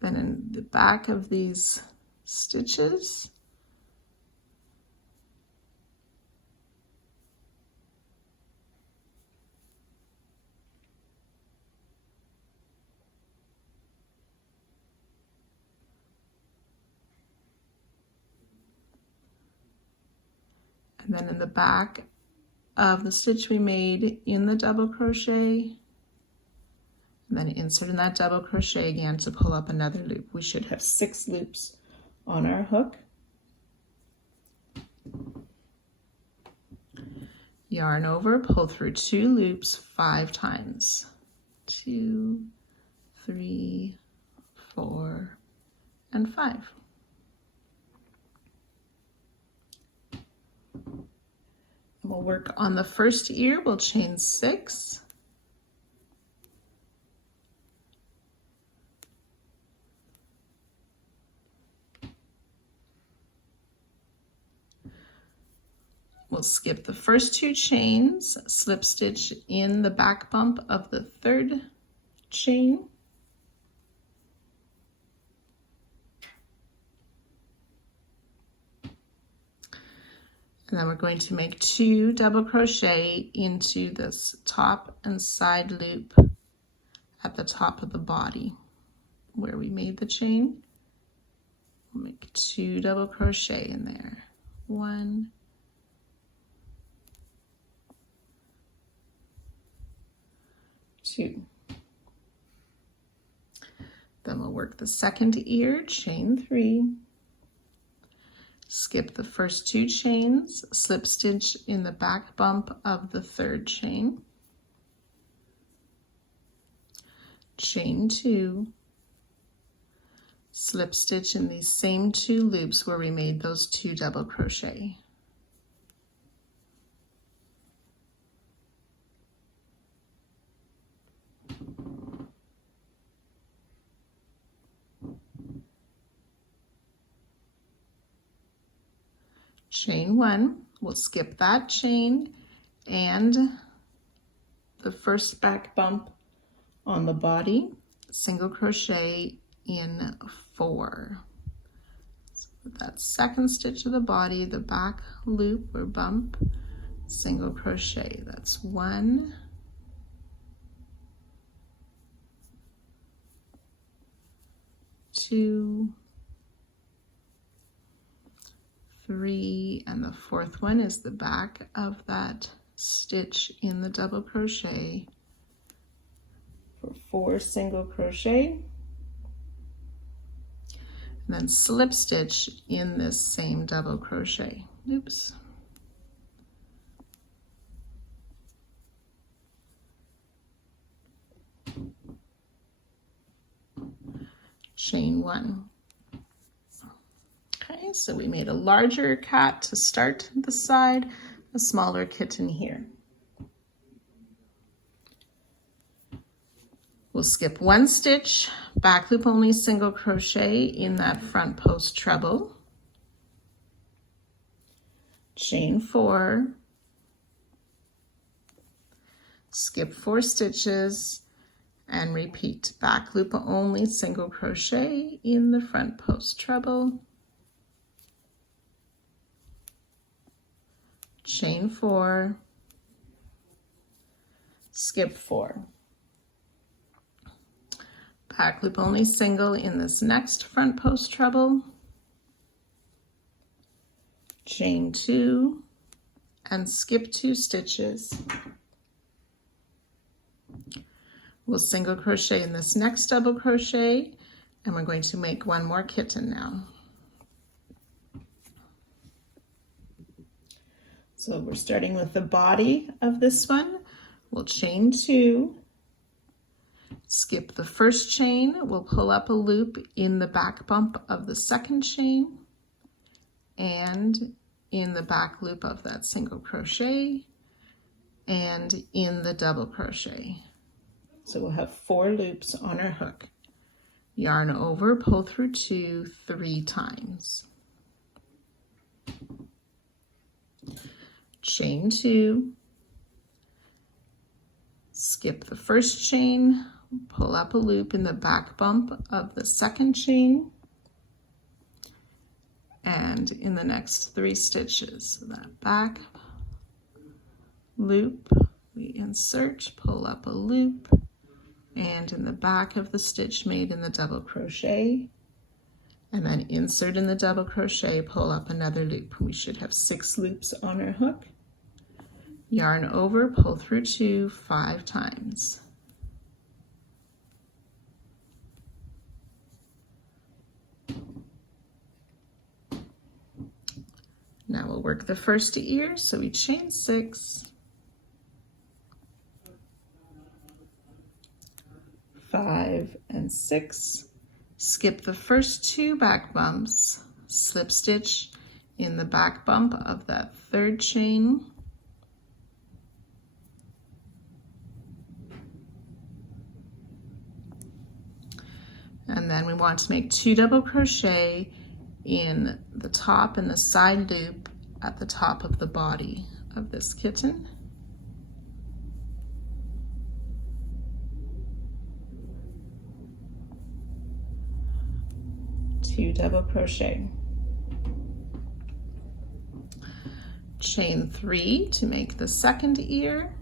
Then in the back of these stitches, and then in the back of the stitch we made in the double crochet, and then insert in that double crochet again to pull up another loop. We should have 6 loops on our hook. Yarn over, pull through 2 loops 5 times. 2, 3, 4, and 5. We'll work on the first ear. We'll chain 6. We'll skip the first 2 chains, slip stitch in the back bump of the 3rd chain. And then we're going to make 2 double crochet into this top and side loop at the top of the body where we made the chain. We'll make 2 double crochet in there. 1, 2. Then we'll work the second ear, chain 3. Skip the first 2 chains, slip stitch in the back bump of the 3rd chain. Chain 2. Slip stitch in these same 2 loops where we made those 2 double crochet. Chain 1, we'll skip that chain and the first back bump on the body, single crochet in 4. So with that second stitch of the body, the back loop or bump, single crochet. That's 1, 2, 3, and the 4th one is the back of that stitch in the double crochet for 4 single crochet, and then slip stitch in this same double crochet. Oops. Chain 1. Okay, so we made a larger cat to start the side, a smaller kitten here. We'll skip 1 stitch, back loop only single crochet in that front post treble. Chain 4, skip 4 stitches, and repeat. Back loop only single crochet in the front post treble. Chain 4, skip 4. Back loop only single in this next front post treble. Chain 2 and skip 2 stitches. We'll single crochet in this next double crochet, and we're going to make 1 more kitten now. So we're starting with the body of this one. We'll chain 2, skip the first chain, we'll pull up a loop in the back bump of the second chain and in the back loop of that single crochet and in the double crochet. So we'll have 4 loops on our hook. Yarn over, pull through 2 3 times. chain 2, skip the first chain, pull up a loop in the back bump of the second chain, and in the next 3 stitches, so that back loop, we insert, pull up a loop, and in the back of the stitch made in the double crochet, and then insert in the double crochet, pull up another loop. We should have 6 loops on our hook. Yarn over, pull through 2 5 times. Now we'll work the first ear, so we chain 6, 5 and 6, skip the first 2 back bumps, slip stitch in the back bump of that 3rd chain, and then we want to make 2 double crochet in the top and the side loop at the top of the body of this kitten. Two double crochet. Chain 3 to make the second ear,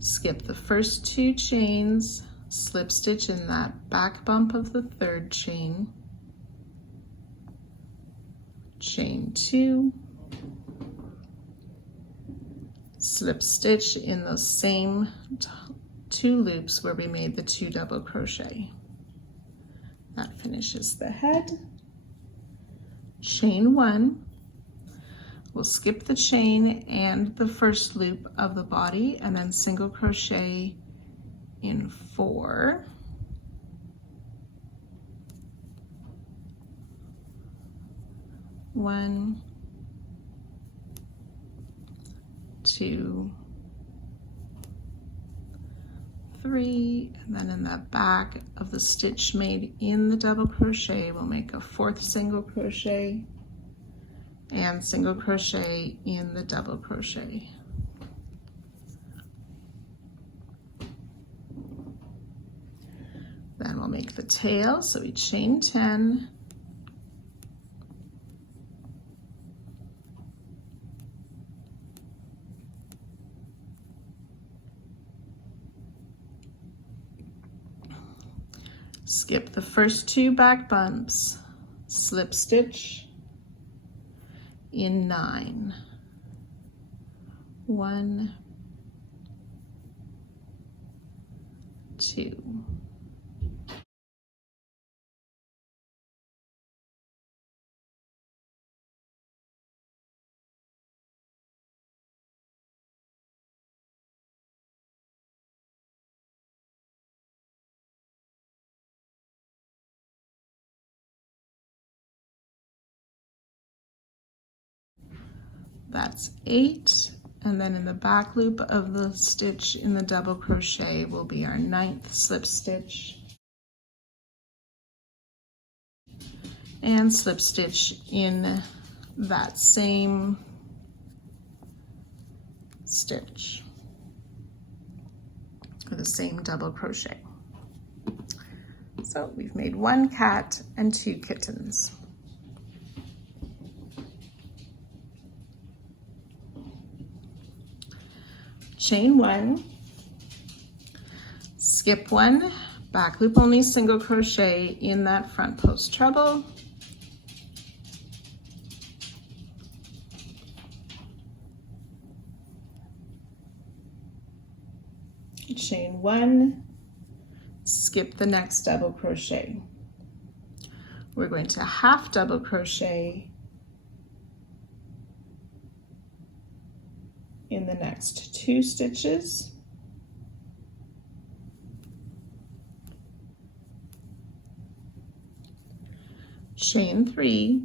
skip the first 2 chains, slip stitch in that back bump of the 3rd chain, chain 2, slip stitch in those same 2 loops where we made the 2 double crochet. That finishes the head. Chain 1, we'll skip the chain and the first loop of the body and then single crochet in 4. 1, 2, 3, and then in the back of the stitch made in the double crochet, we'll make a 4th single crochet and single crochet in the double crochet. Then we'll make the tail, so we chain 10, skip the first 2 back bumps, slip stitch in 9. 1, 2. That's 8, and then in the back loop of the stitch in the double crochet will be our 9th slip stitch, and slip stitch in that same stitch for the same double crochet. So we've made 1 cat and 2 kittens. Chain 1, skip 1, back loop only single crochet in that front post treble, chain 1, skip the next double crochet. We're going to half double crochet in the next 2 stitches, chain 3,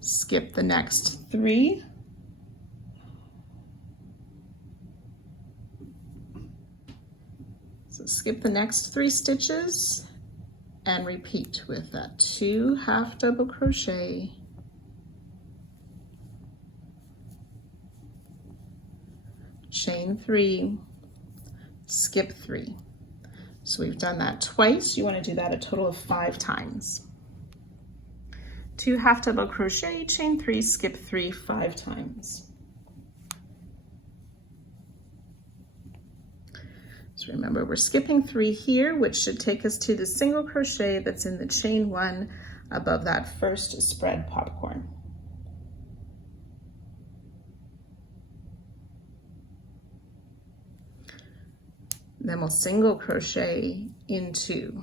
skip the next 3, so skip the next 3 stitches and repeat with that 2 half double crochet chain 3, skip 3. So we've done that twice. You want to do that a total of 5 times. 2 half double crochet, chain 3, skip 3, 5 times. So remember, we're skipping 3 here, which should take us to the single crochet that's in the chain 1 above that first spread popcorn. Then we'll single crochet into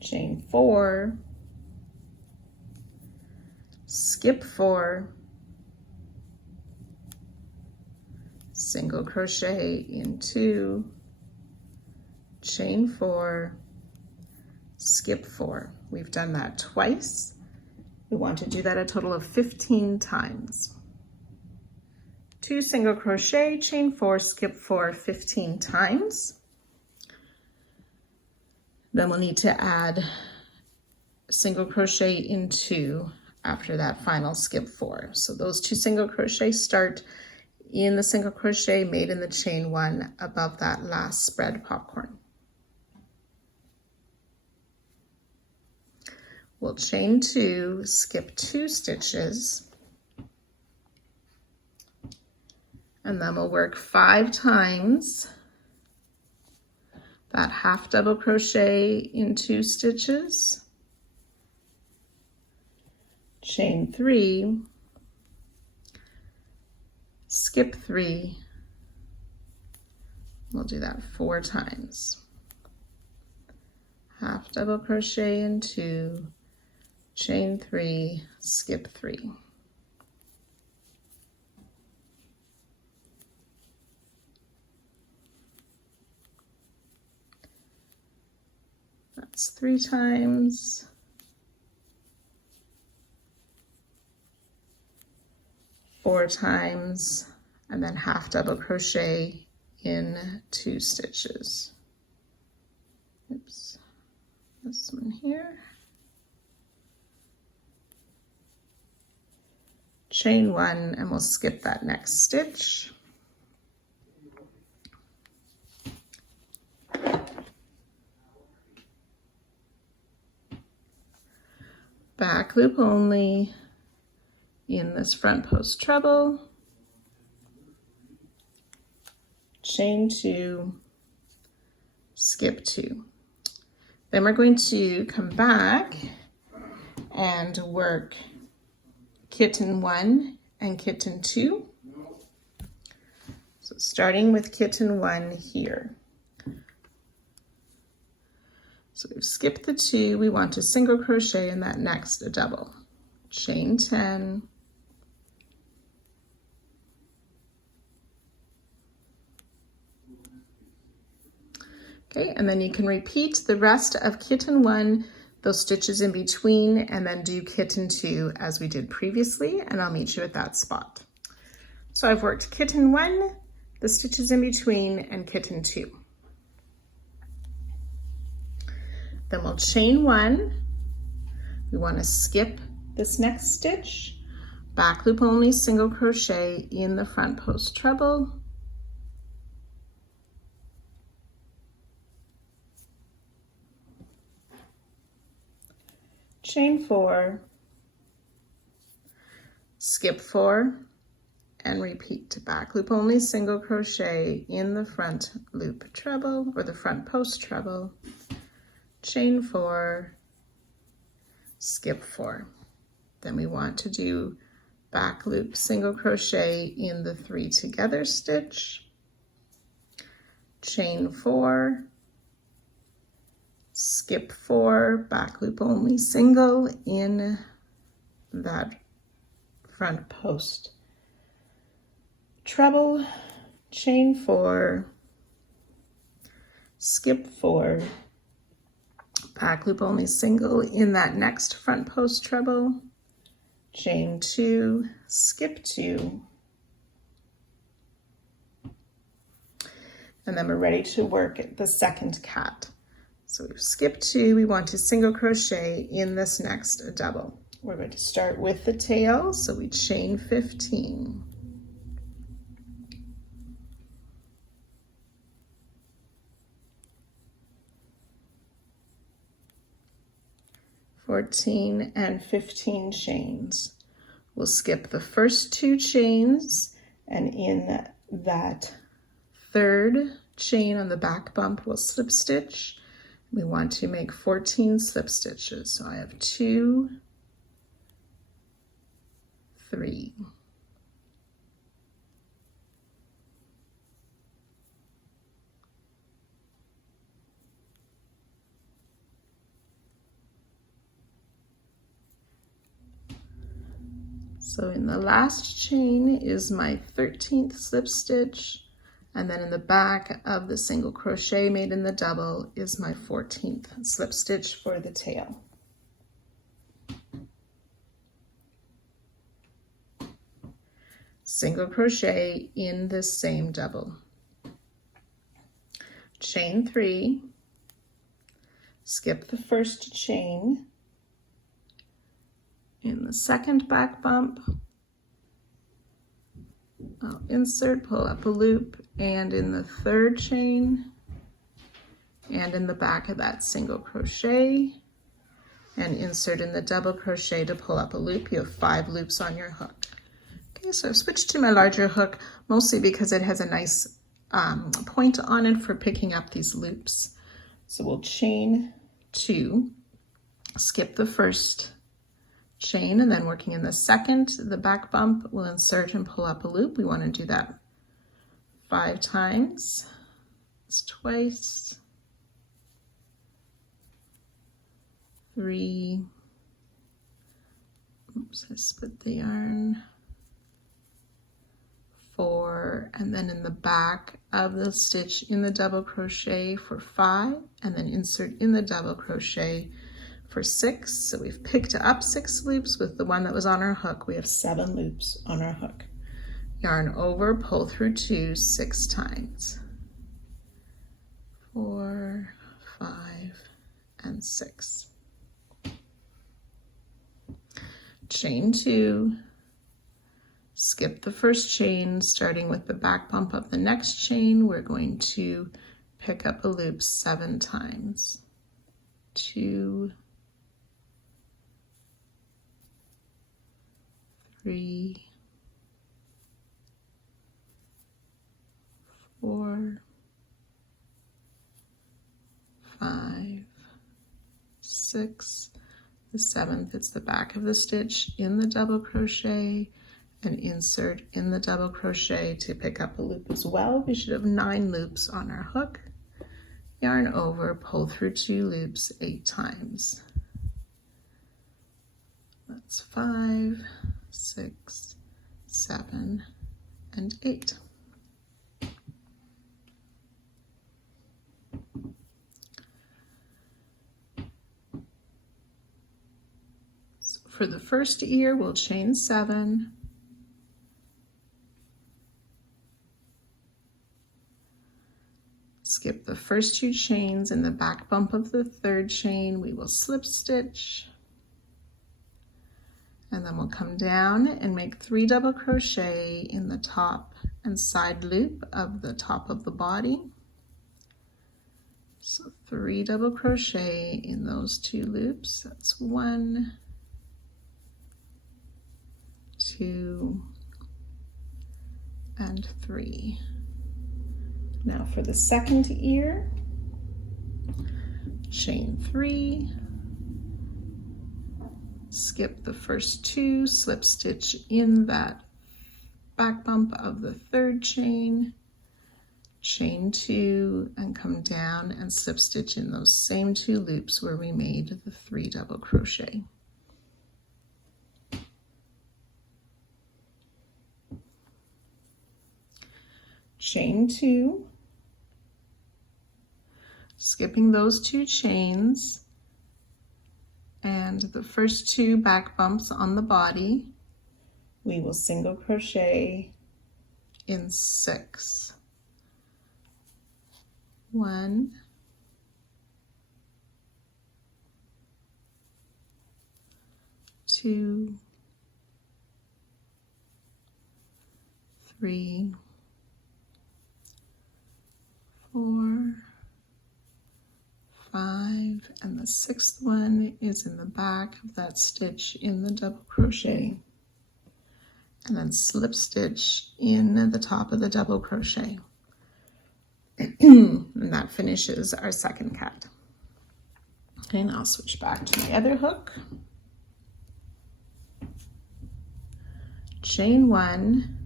chain 4, skip 4, single crochet into chain 4, skip 4. We've done that twice. We want to do that a total of 15 times. 2 single crochet, chain 4, skip 4, 15 times. Then we'll need to add single crochet into after that final skip 4. So those 2 single crochets start in the single crochet made in the chain 1 above that last spread popcorn. We'll chain 2, skip 2 stitches, and then we'll work 5 times that half double crochet in 2 stitches, chain 3, skip 3, we'll do that 4 times. Half double crochet in 2, chain 3, skip 3. That's 3 times. 4 times, and then half double crochet in 2 stitches. Oops, this one here. Chain 1, and we'll skip that next stitch. Back loop only in this front post treble, chain 2, skip 2. Then we're going to come back and work kitten 1 and kitten 2. So starting with kitten 1 here. So we've skipped the 2, we want to single crochet in that next double. Chain 10, okay, and then you can repeat the rest of kitten 1, those stitches in between, and then do kitten 2 as we did previously, and I'll meet you at that spot. So I've worked kitten 1, the stitches in between, and kitten 2. Then we'll chain 1. We want to skip this next stitch, back loop only, single crochet in the front post treble, chain 4, skip 4, and repeat. Back loop only, single crochet in the front loop treble or the front post treble, chain 4, skip 4. Then we want to do back loop single crochet in the 3 together stitch, chain 4, skip 4, back loop only single in that front post treble, chain 4, skip 4, back loop only single in that next front post treble, chain 2, skip 2, and then we're ready to work the second cat. So we've skipped 2, we want to single crochet in this next double. We're going to start with the tail, so we chain 15. And 15 chains. We'll skip the first 2 chains, and in that third chain on the back bump, we'll slip stitch. We want to make 14 slip stitches. So I have 2, 3. So in the last chain is my 13th slip stitch, and then in the back of the single crochet made in the double is my 14th slip stitch for the tail. Single crochet in this same double. Chain 3, skip the first chain. In the second back bump, I'll insert, pull up a loop, and in the third chain, and in the back of that single crochet, and insert in the double crochet to pull up a loop. You have 5 loops on your hook. Okay, so I've switched to my larger hook, mostly because it has a nice point on it for picking up these loops. So we'll chain 2, skip the first chain, and then working in the second, the back bump, we'll insert and pull up a loop. We want to do that 5 times. It's twice, 3, oops, I split the yarn, 4, and then in the back of the stitch in the double crochet for 5, and then insert in the double crochet for 6. So we've picked up 6 loops with the one that was on our hook. We have 7 loops on our hook. Yarn over, pull through 2 6 times. 4, 5, and 6. Chain 2, skip the first chain, starting with the back bump of the next chain. We're going to pick up a loop 7 times. 2, 3, 4, 5, 6. The 7th is the back of the stitch in the double crochet, and insert in the double crochet to pick up a loop as well. We should have 9 loops on our hook. Yarn over, pull through 2 loops 8 times. That's 5, 6, 7, and 8. So for the first ear, we'll chain 7. Skip the first 2 chains. In the back bump of the third chain, we will slip stitch. And then we'll come down and make 3 double crochet in the top and side loop of the top of the body. So 3 double crochet in those 2 loops. That's 1, 2, and 3. Now for the second ear, chain 3, skip the first 2, slip stitch in that back bump of the third chain, chain 2, and come down and slip stitch in those same 2 loops where we made the 3 double crochet. Chain 2, skipping those 2 chains and the first 2 back bumps on the body, we will single crochet in 6. 1, 2, 2, 3, 4, 5, and the sixth one is in the back of that stitch in the double crochet, and then slip stitch in the top of the double crochet. And that finishes our second cat. And I'll switch back to my other hook. Chain 1,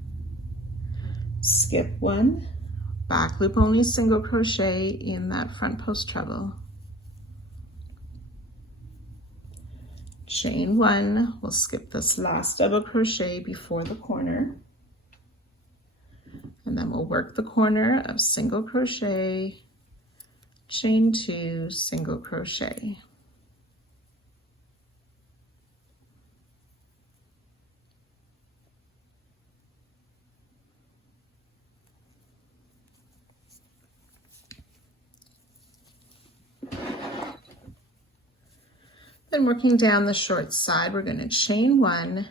skip 1, back loop only single crochet in that front post treble. Chain 1, we'll skip this last double crochet before the corner, and then we'll work the corner of single crochet, chain 2, single crochet. Then working down the short side, we're going to chain 1,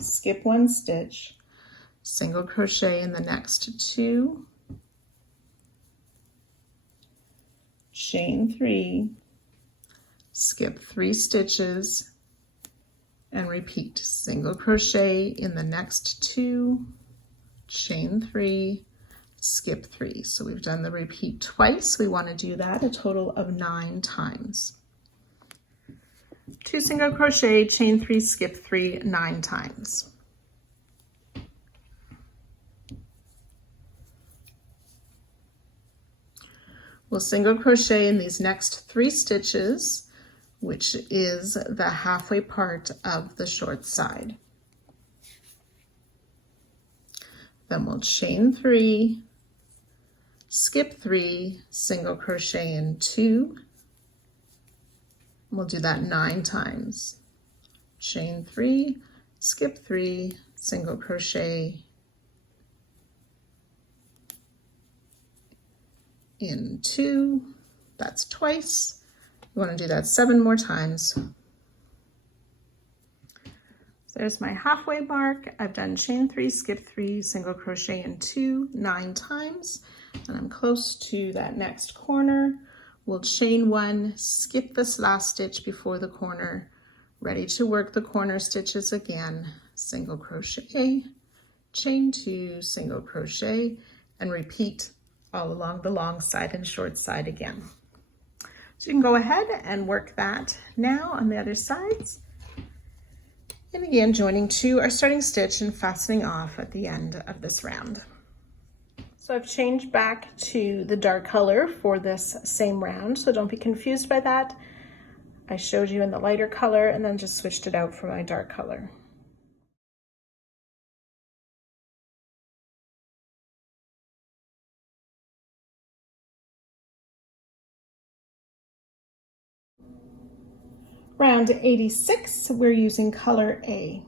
skip 1 stitch, single crochet in the next 2, chain 3, skip 3 stitches, and repeat. Single crochet in the next 2, chain 3, skip 3. So we've done the repeat twice. We want to do that a total of 9 times. 2 single crochet, chain 3, skip 3, 9 times. We'll single crochet in these next 3 stitches, which is the halfway part of the short side. Then we'll chain 3, skip 3, single crochet in 2. We'll do that 9 times. Chain 3, skip 3, single crochet in 2. That's twice. You want to do that 7 more times. So there's my halfway mark. I've done chain 3, skip 3, single crochet in 2, 9 times, and I'm close to that next corner. We'll chain 1, skip this last stitch before the corner, ready to work the corner stitches again, single crochet, chain 2, single crochet, and repeat all along the long side and short side again. So you can go ahead and work that now on the other sides. And again, joining 2 our starting stitch and fastening off at the end of this round. So I've changed back to the dark color for this same round, so don't be confused by that. I showed you in the lighter color and then just switched it out for my dark color. Round 86, we're using color A.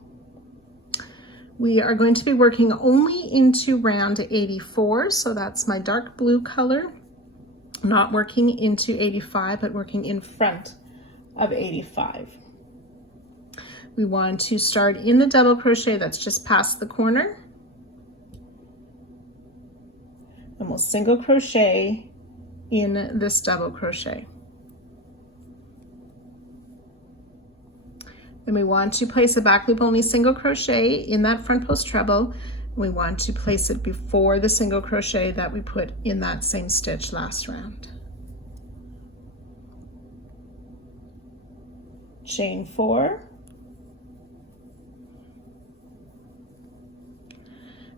We are going to be working only into round 84, so that's my dark blue color, not working into 85, but working in front of 85. We want to start in the double crochet that's just past the corner, and we'll single crochet in this double crochet. Then we want to place a back loop only single crochet in that front post treble. We want to place it before the single crochet that we put in that same stitch last round. Chain 4.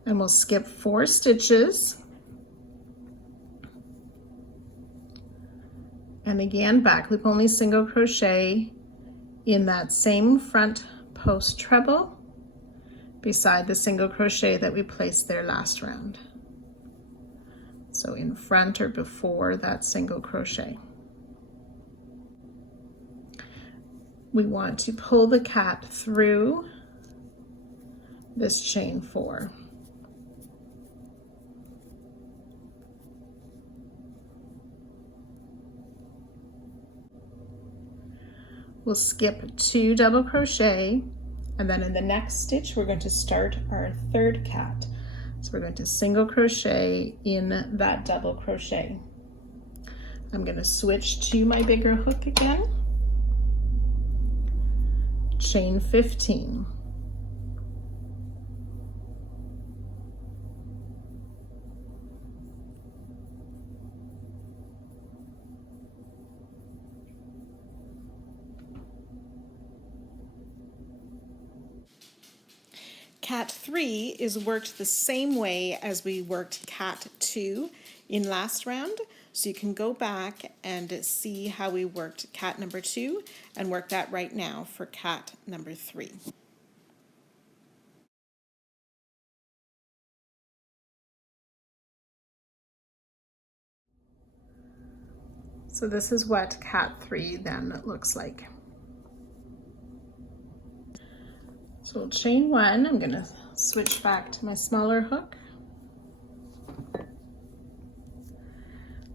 And we'll skip 4 stitches. And again, back loop only single crochet in that same front post treble beside the single crochet that we placed there last round. So in front or before that single crochet. We want to pull the cat through this chain 4. We'll skip 2 double crochet And then in the next stitch, we're going to start our third cat. So we're going to single crochet in that double crochet. I'm going to switch to my bigger hook again, chain 15. Cat 3 is worked the same way as we worked cat 2 in last round. So you can go back and see how we worked cat number 2 and work that right now for cat number 3. So this is what cat 3 then looks like. So we'll chain 1, I'm going to switch back to my smaller hook,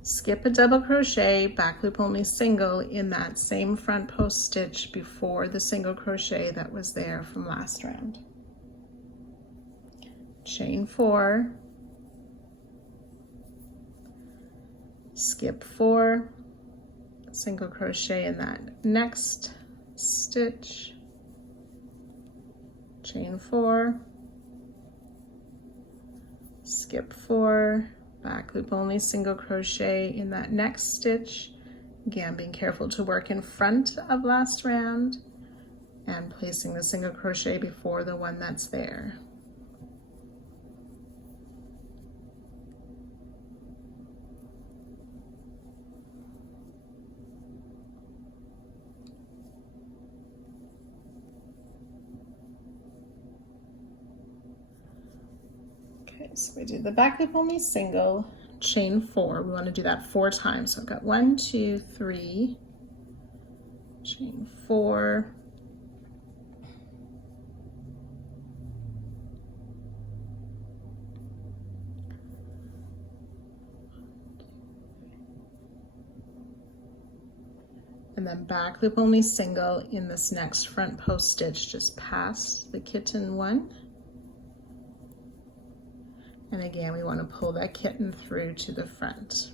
skip a double crochet, back loop only single in that same front post stitch before the single crochet that was there from last round. Chain 4, skip 4, single crochet in that next stitch, chain 4, skip 4, back loop only single crochet in that next stitch. Again, being careful to work in front of last round and placing the single crochet before the one that's there. So we do the back loop only single, chain 4. We want to do that 4 times. So I've got 1, 2, 3, chain 4, and then back loop only single in this next front post stitch just past the kitten 1. And again, we want to pull that kitten through to the front.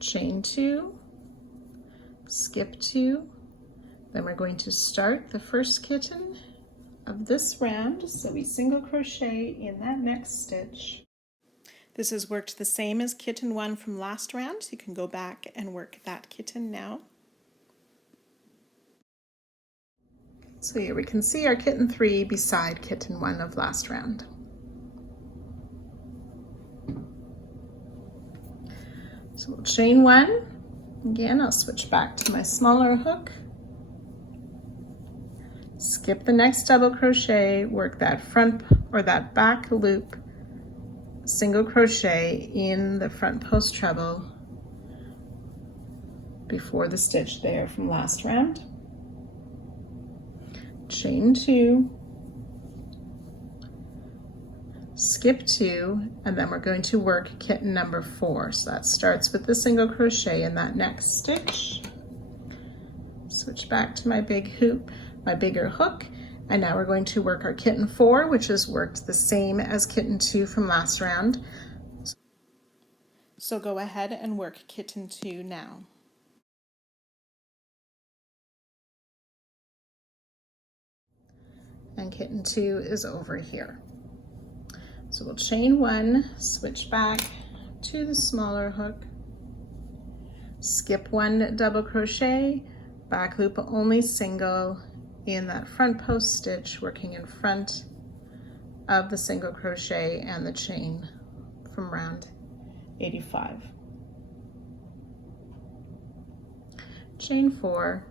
Chain 2, skip 2, then we're going to start the first kitten of this round. So we single crochet in that next stitch. This is worked the same as kitten 1 from last round, so you can go back and work that kitten now. So here we can see our kitten 3 beside kitten 1 of last round. So we'll chain 1. Again, I'll switch back to my smaller hook. Skip the next double crochet, work that front or that back loop, single crochet in the front post treble before the stitch there from last round. Chain 2, skip 2, and then we're going to work kitten number 4. So that starts with the single crochet in that next stitch. Switch back to my big hoop, my bigger hook, and now we're going to work our kitten 4, which is worked the same as kitten 2 from last round. So go ahead and work kitten 2 now. And kitten 2 is over here. So we'll chain 1, switch back to the smaller hook, skip 1 double crochet, back loop only single in that front post stitch, working in front of the single crochet and the chain from round 85. Chain 4,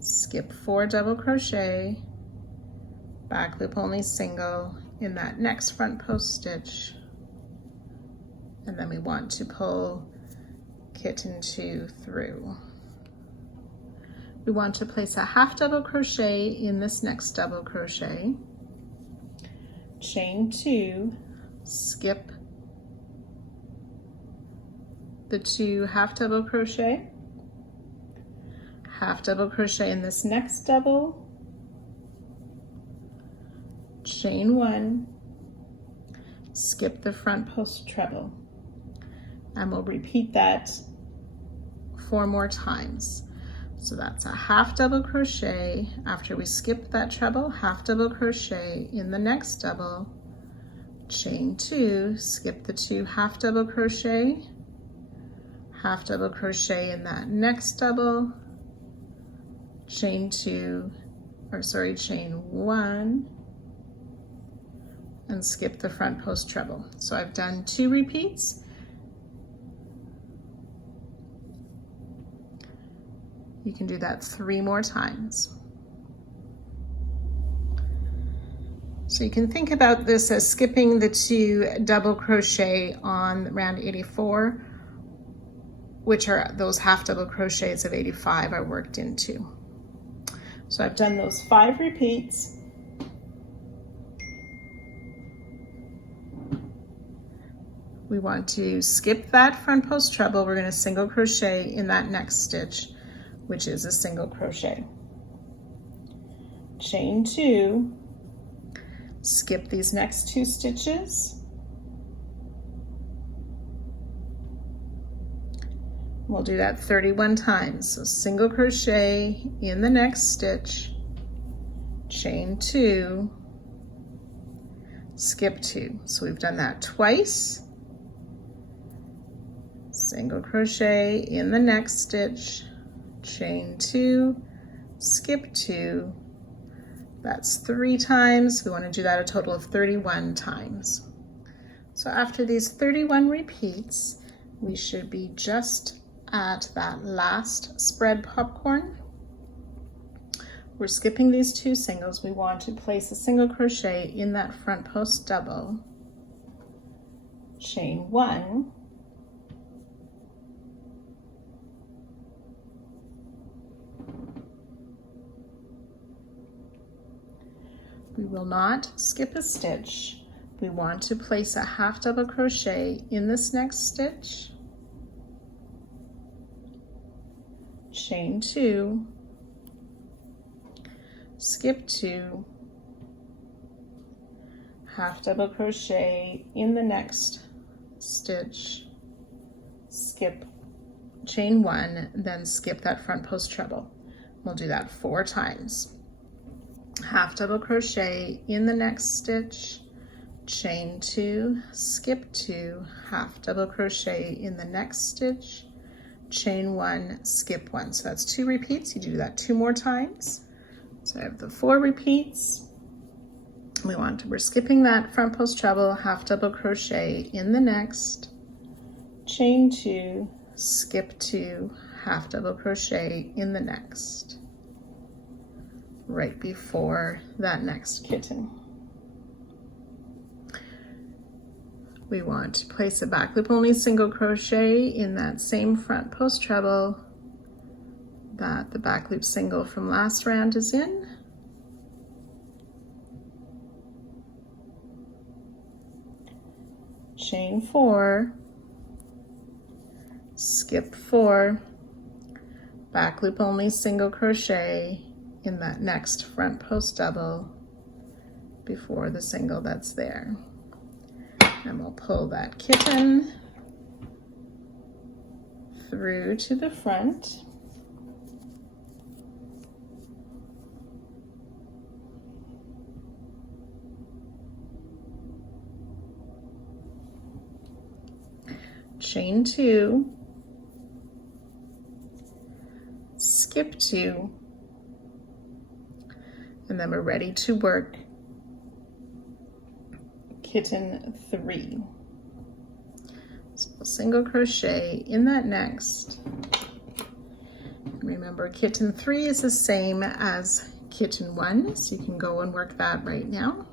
skip 4 double crochet, back loop only single in that next front post stitch, and then we want to pull kitten 2 through. We want to place a half double crochet in this next double crochet, chain 2, skip the 2 half double crochet, half double crochet in this next double, chain 1, skip the front post treble, and we'll repeat that 4 more times. So that's a half double crochet after we skip that treble, half double crochet in the next double, chain 2, skip the 2 half double crochet, half double crochet in that next double, chain 1, and skip the front post treble. So I've done 2 repeats. You can do that 3 more times. So you can think about this as skipping the 2 double crochet on round 84, which are those half double crochets of 85 are worked into. So I've done those 5 repeats. We want to skip that front post treble. We're going to single crochet in that next stitch, which is a single crochet. Chain 2, skip these next 2 stitches. We'll do that 31 times. So single crochet in the next stitch, chain 2, skip 2. So we've done that twice. Single crochet in the next stitch, chain 2, skip 2. That's 3 times. We want to do that a total of 31 times. So after these 31 repeats, we should be just at that last spread popcorn. We're skipping these 2 singles. We want to place a single crochet in that front post double, chain 1, we will not skip a stitch. We want to place a half double crochet in this next stitch, chain 2, skip 2, half double crochet in the next stitch, skip, chain 1, then skip that front post treble. We'll do that 4 times. Half double crochet in the next stitch, chain 2, skip 2, half double crochet in the next stitch, chain 1, skip 1. So that's 2 repeats. You do that 2 more times. So I have the 4 repeats. We're skipping that front post treble, half double crochet in the next, chain 2, skip 2, half double crochet in the next, right before that next kitten. We want to place a back loop only single crochet in that same front post treble that the back loop single from last round is in. Chain 4, skip 4, back loop only single crochet in that next front post double before the single that's there. And we'll pull that kitten through to the front. Chain 2, skip 2, and then we're ready to work kitten 3. So single crochet in that next. Remember, kitten 3 is the same as kitten 1, so you can go and work that right now.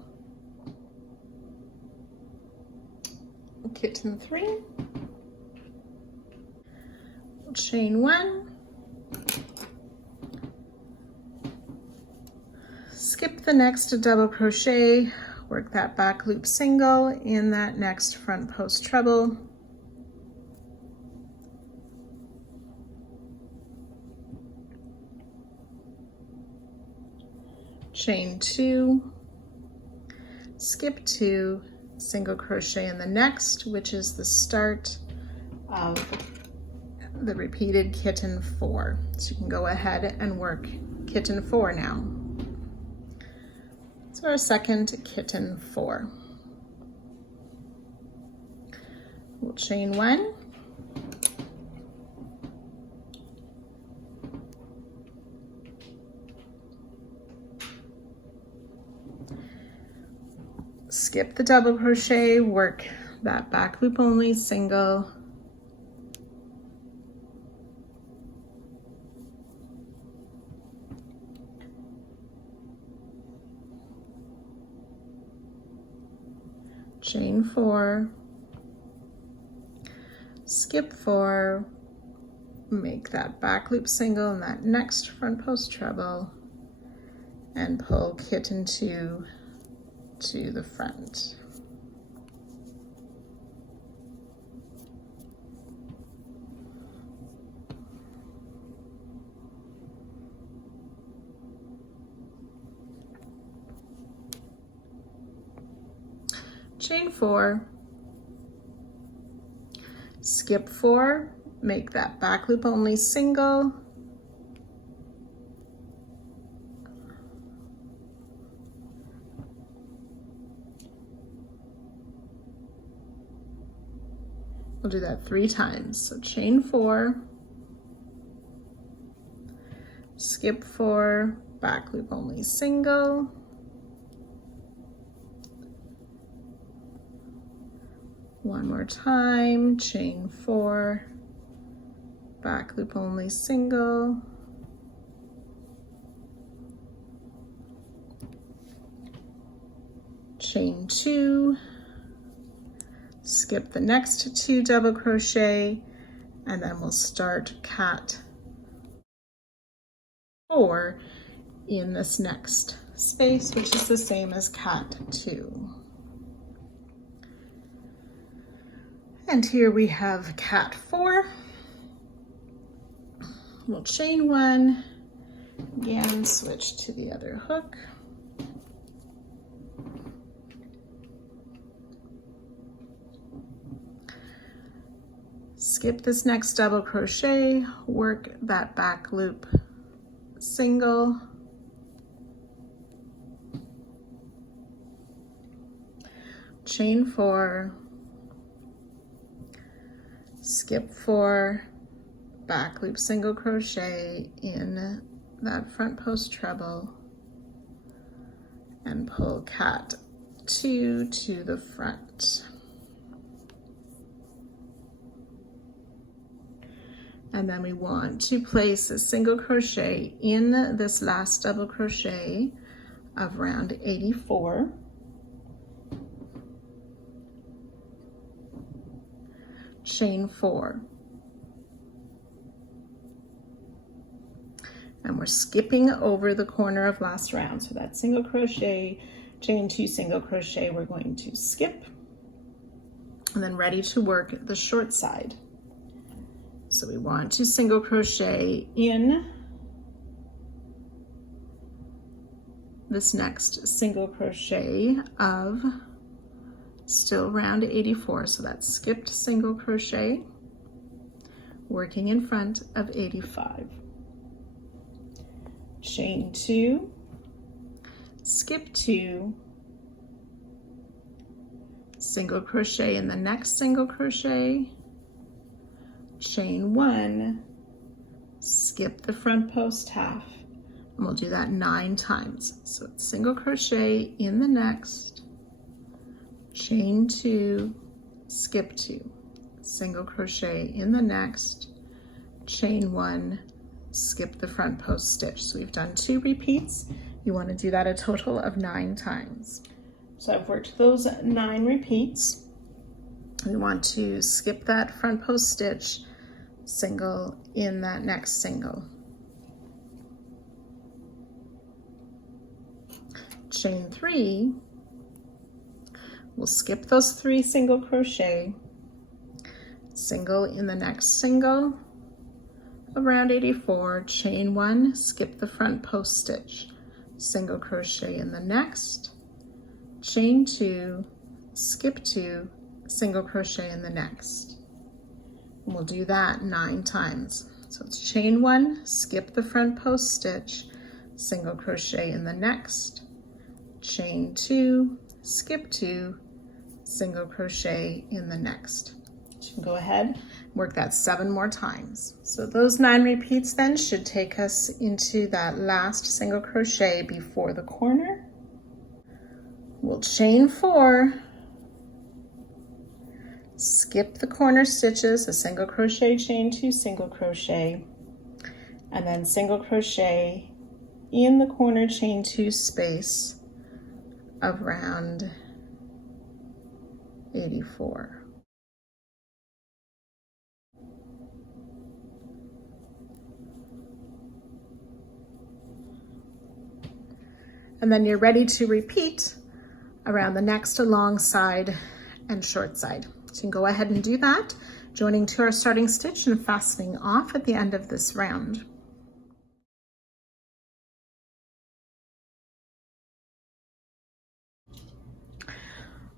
Kitten 3, chain 1, skip the next double crochet. We're work that back loop single in that next front post treble, chain 2, skip 2, single crochet in the next, which is the start of the repeated kitten 4. So you can go ahead and work kitten 4 now. So our second kitten 4. We'll chain 1, skip the double crochet, work that back loop only single, chain 4, skip 4, make that back loop single in that next front post treble, and pull kitten 2 to the front. Chain 4, skip 4, make that back loop only single, we'll do that 3 times. So chain 4, skip 4, back loop only single, one more time, chain 4, back loop only single, chain 2, skip the next 2 double crochet, and then we'll start cat 4 in this next space, which is the same as cat 2. And here we have cat 4. We'll chain 1, again switch to the other hook, skip this next double crochet, work that back loop single, chain 4, skip 4, back loop single crochet in that front post treble, and pull cat 2 to the front. And then we want to place a single crochet in this last double crochet of round 84. Chain 4. And we're skipping over the corner of last round. So that single crochet, chain 2 single crochet, we're going to skip, and then ready to work the short side. So we want to single crochet in this next single crochet of still round 84. So that's skipped single crochet, working in front of 85. Chain 2, skip 2, single crochet in the next single crochet, chain 1, skip the front post half, and we'll do that 9 times. So it's single crochet in the next, chain 2, skip 2, single crochet in the next, chain 1, skip the front post stitch. So we've done 2 repeats. You want to do that a total of 9 times. So I've worked those 9 repeats. We want to skip that front post stitch, single in that next single, chain 3, We'll skip those 3 single crochet, single in the next single of round 84, chain 1, skip the front post stitch, single crochet in the next, chain 2, skip 2, single crochet in the next. And we'll do that 9 times. So it's chain 1, skip the front post stitch, single crochet in the next, chain 2, skip 2, single crochet in the next. You can go ahead and work that 7 more times. So those 9 repeats then should take us into that last single crochet before the corner. We'll chain 4, skip the corner stitches, a single crochet, chain 2, single crochet, and then single crochet in the corner, chain 2 space of round 84. And then you're ready to repeat around the next long side and short side. So you can go ahead and do that, joining to our starting stitch and fastening off at the end of this round.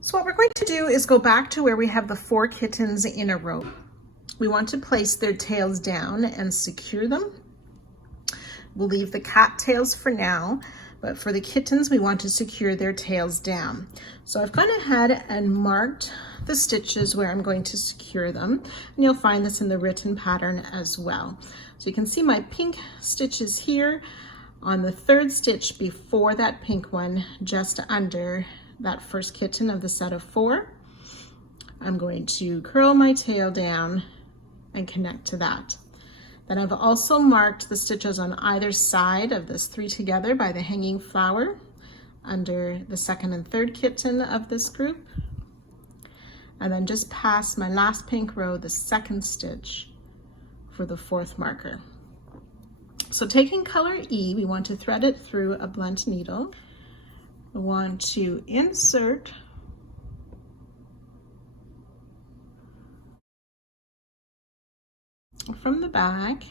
So what we're going to do is go back to where we have the 4 kittens in a row. We want to place their tails down and secure them. We'll leave the cat tails for now, but for the kittens, we want to secure their tails down. So I've gone ahead and marked the stitches where I'm going to secure them, and you'll find this in the written pattern as well. So you can see my pink stitches here on the 3rd stitch before that pink one, just under that first kitten of the set of 4. I'm going to curl my tail down and connect to that. Then I've also marked the stitches on either side of this 3 together by the hanging flower under the 2nd and 3rd kitten of this group. And then just past my last pink row, the 2nd stitch for the 4th marker. So taking color E, we want to thread it through a blunt needle. We want to insert from the back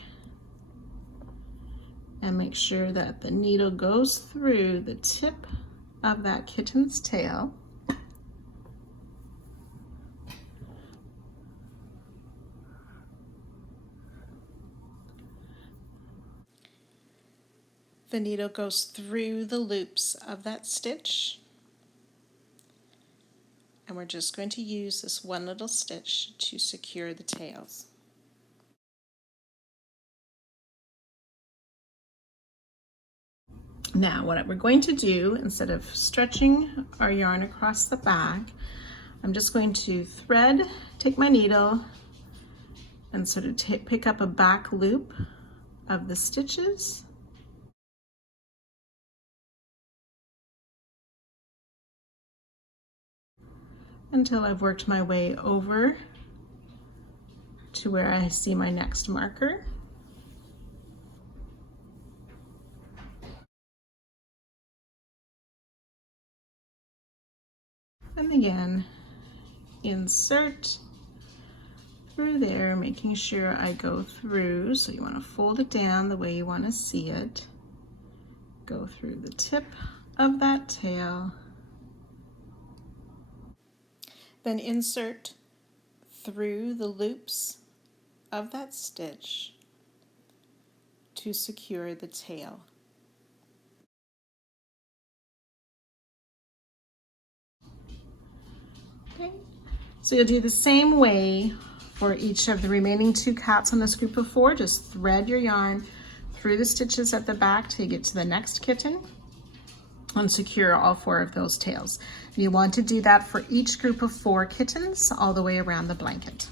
and make sure that the needle goes through the tip of that kitten's tail. The needle goes through the loops of that stitch, and we're just going to use this one little stitch to secure the tails. Now what we're going to do, instead of stretching our yarn across the back, I'm just going to take my needle and sort of pick up a back loop of the stitches. Until I've worked my way over to where I see my next marker. And again, insert through there, making sure I go through. So you want to fold it down the way you want to see it. Go through the tip of that tail. Then insert through the loops of that stitch to secure the tail. Okay, so you'll do the same way for each of the remaining 2 cats on this group of 4. Just thread your yarn through the stitches at the back till you get to the next kitten and secure all 4 of those tails. And you want to do that for each group of 4 kittens all the way around the blanket.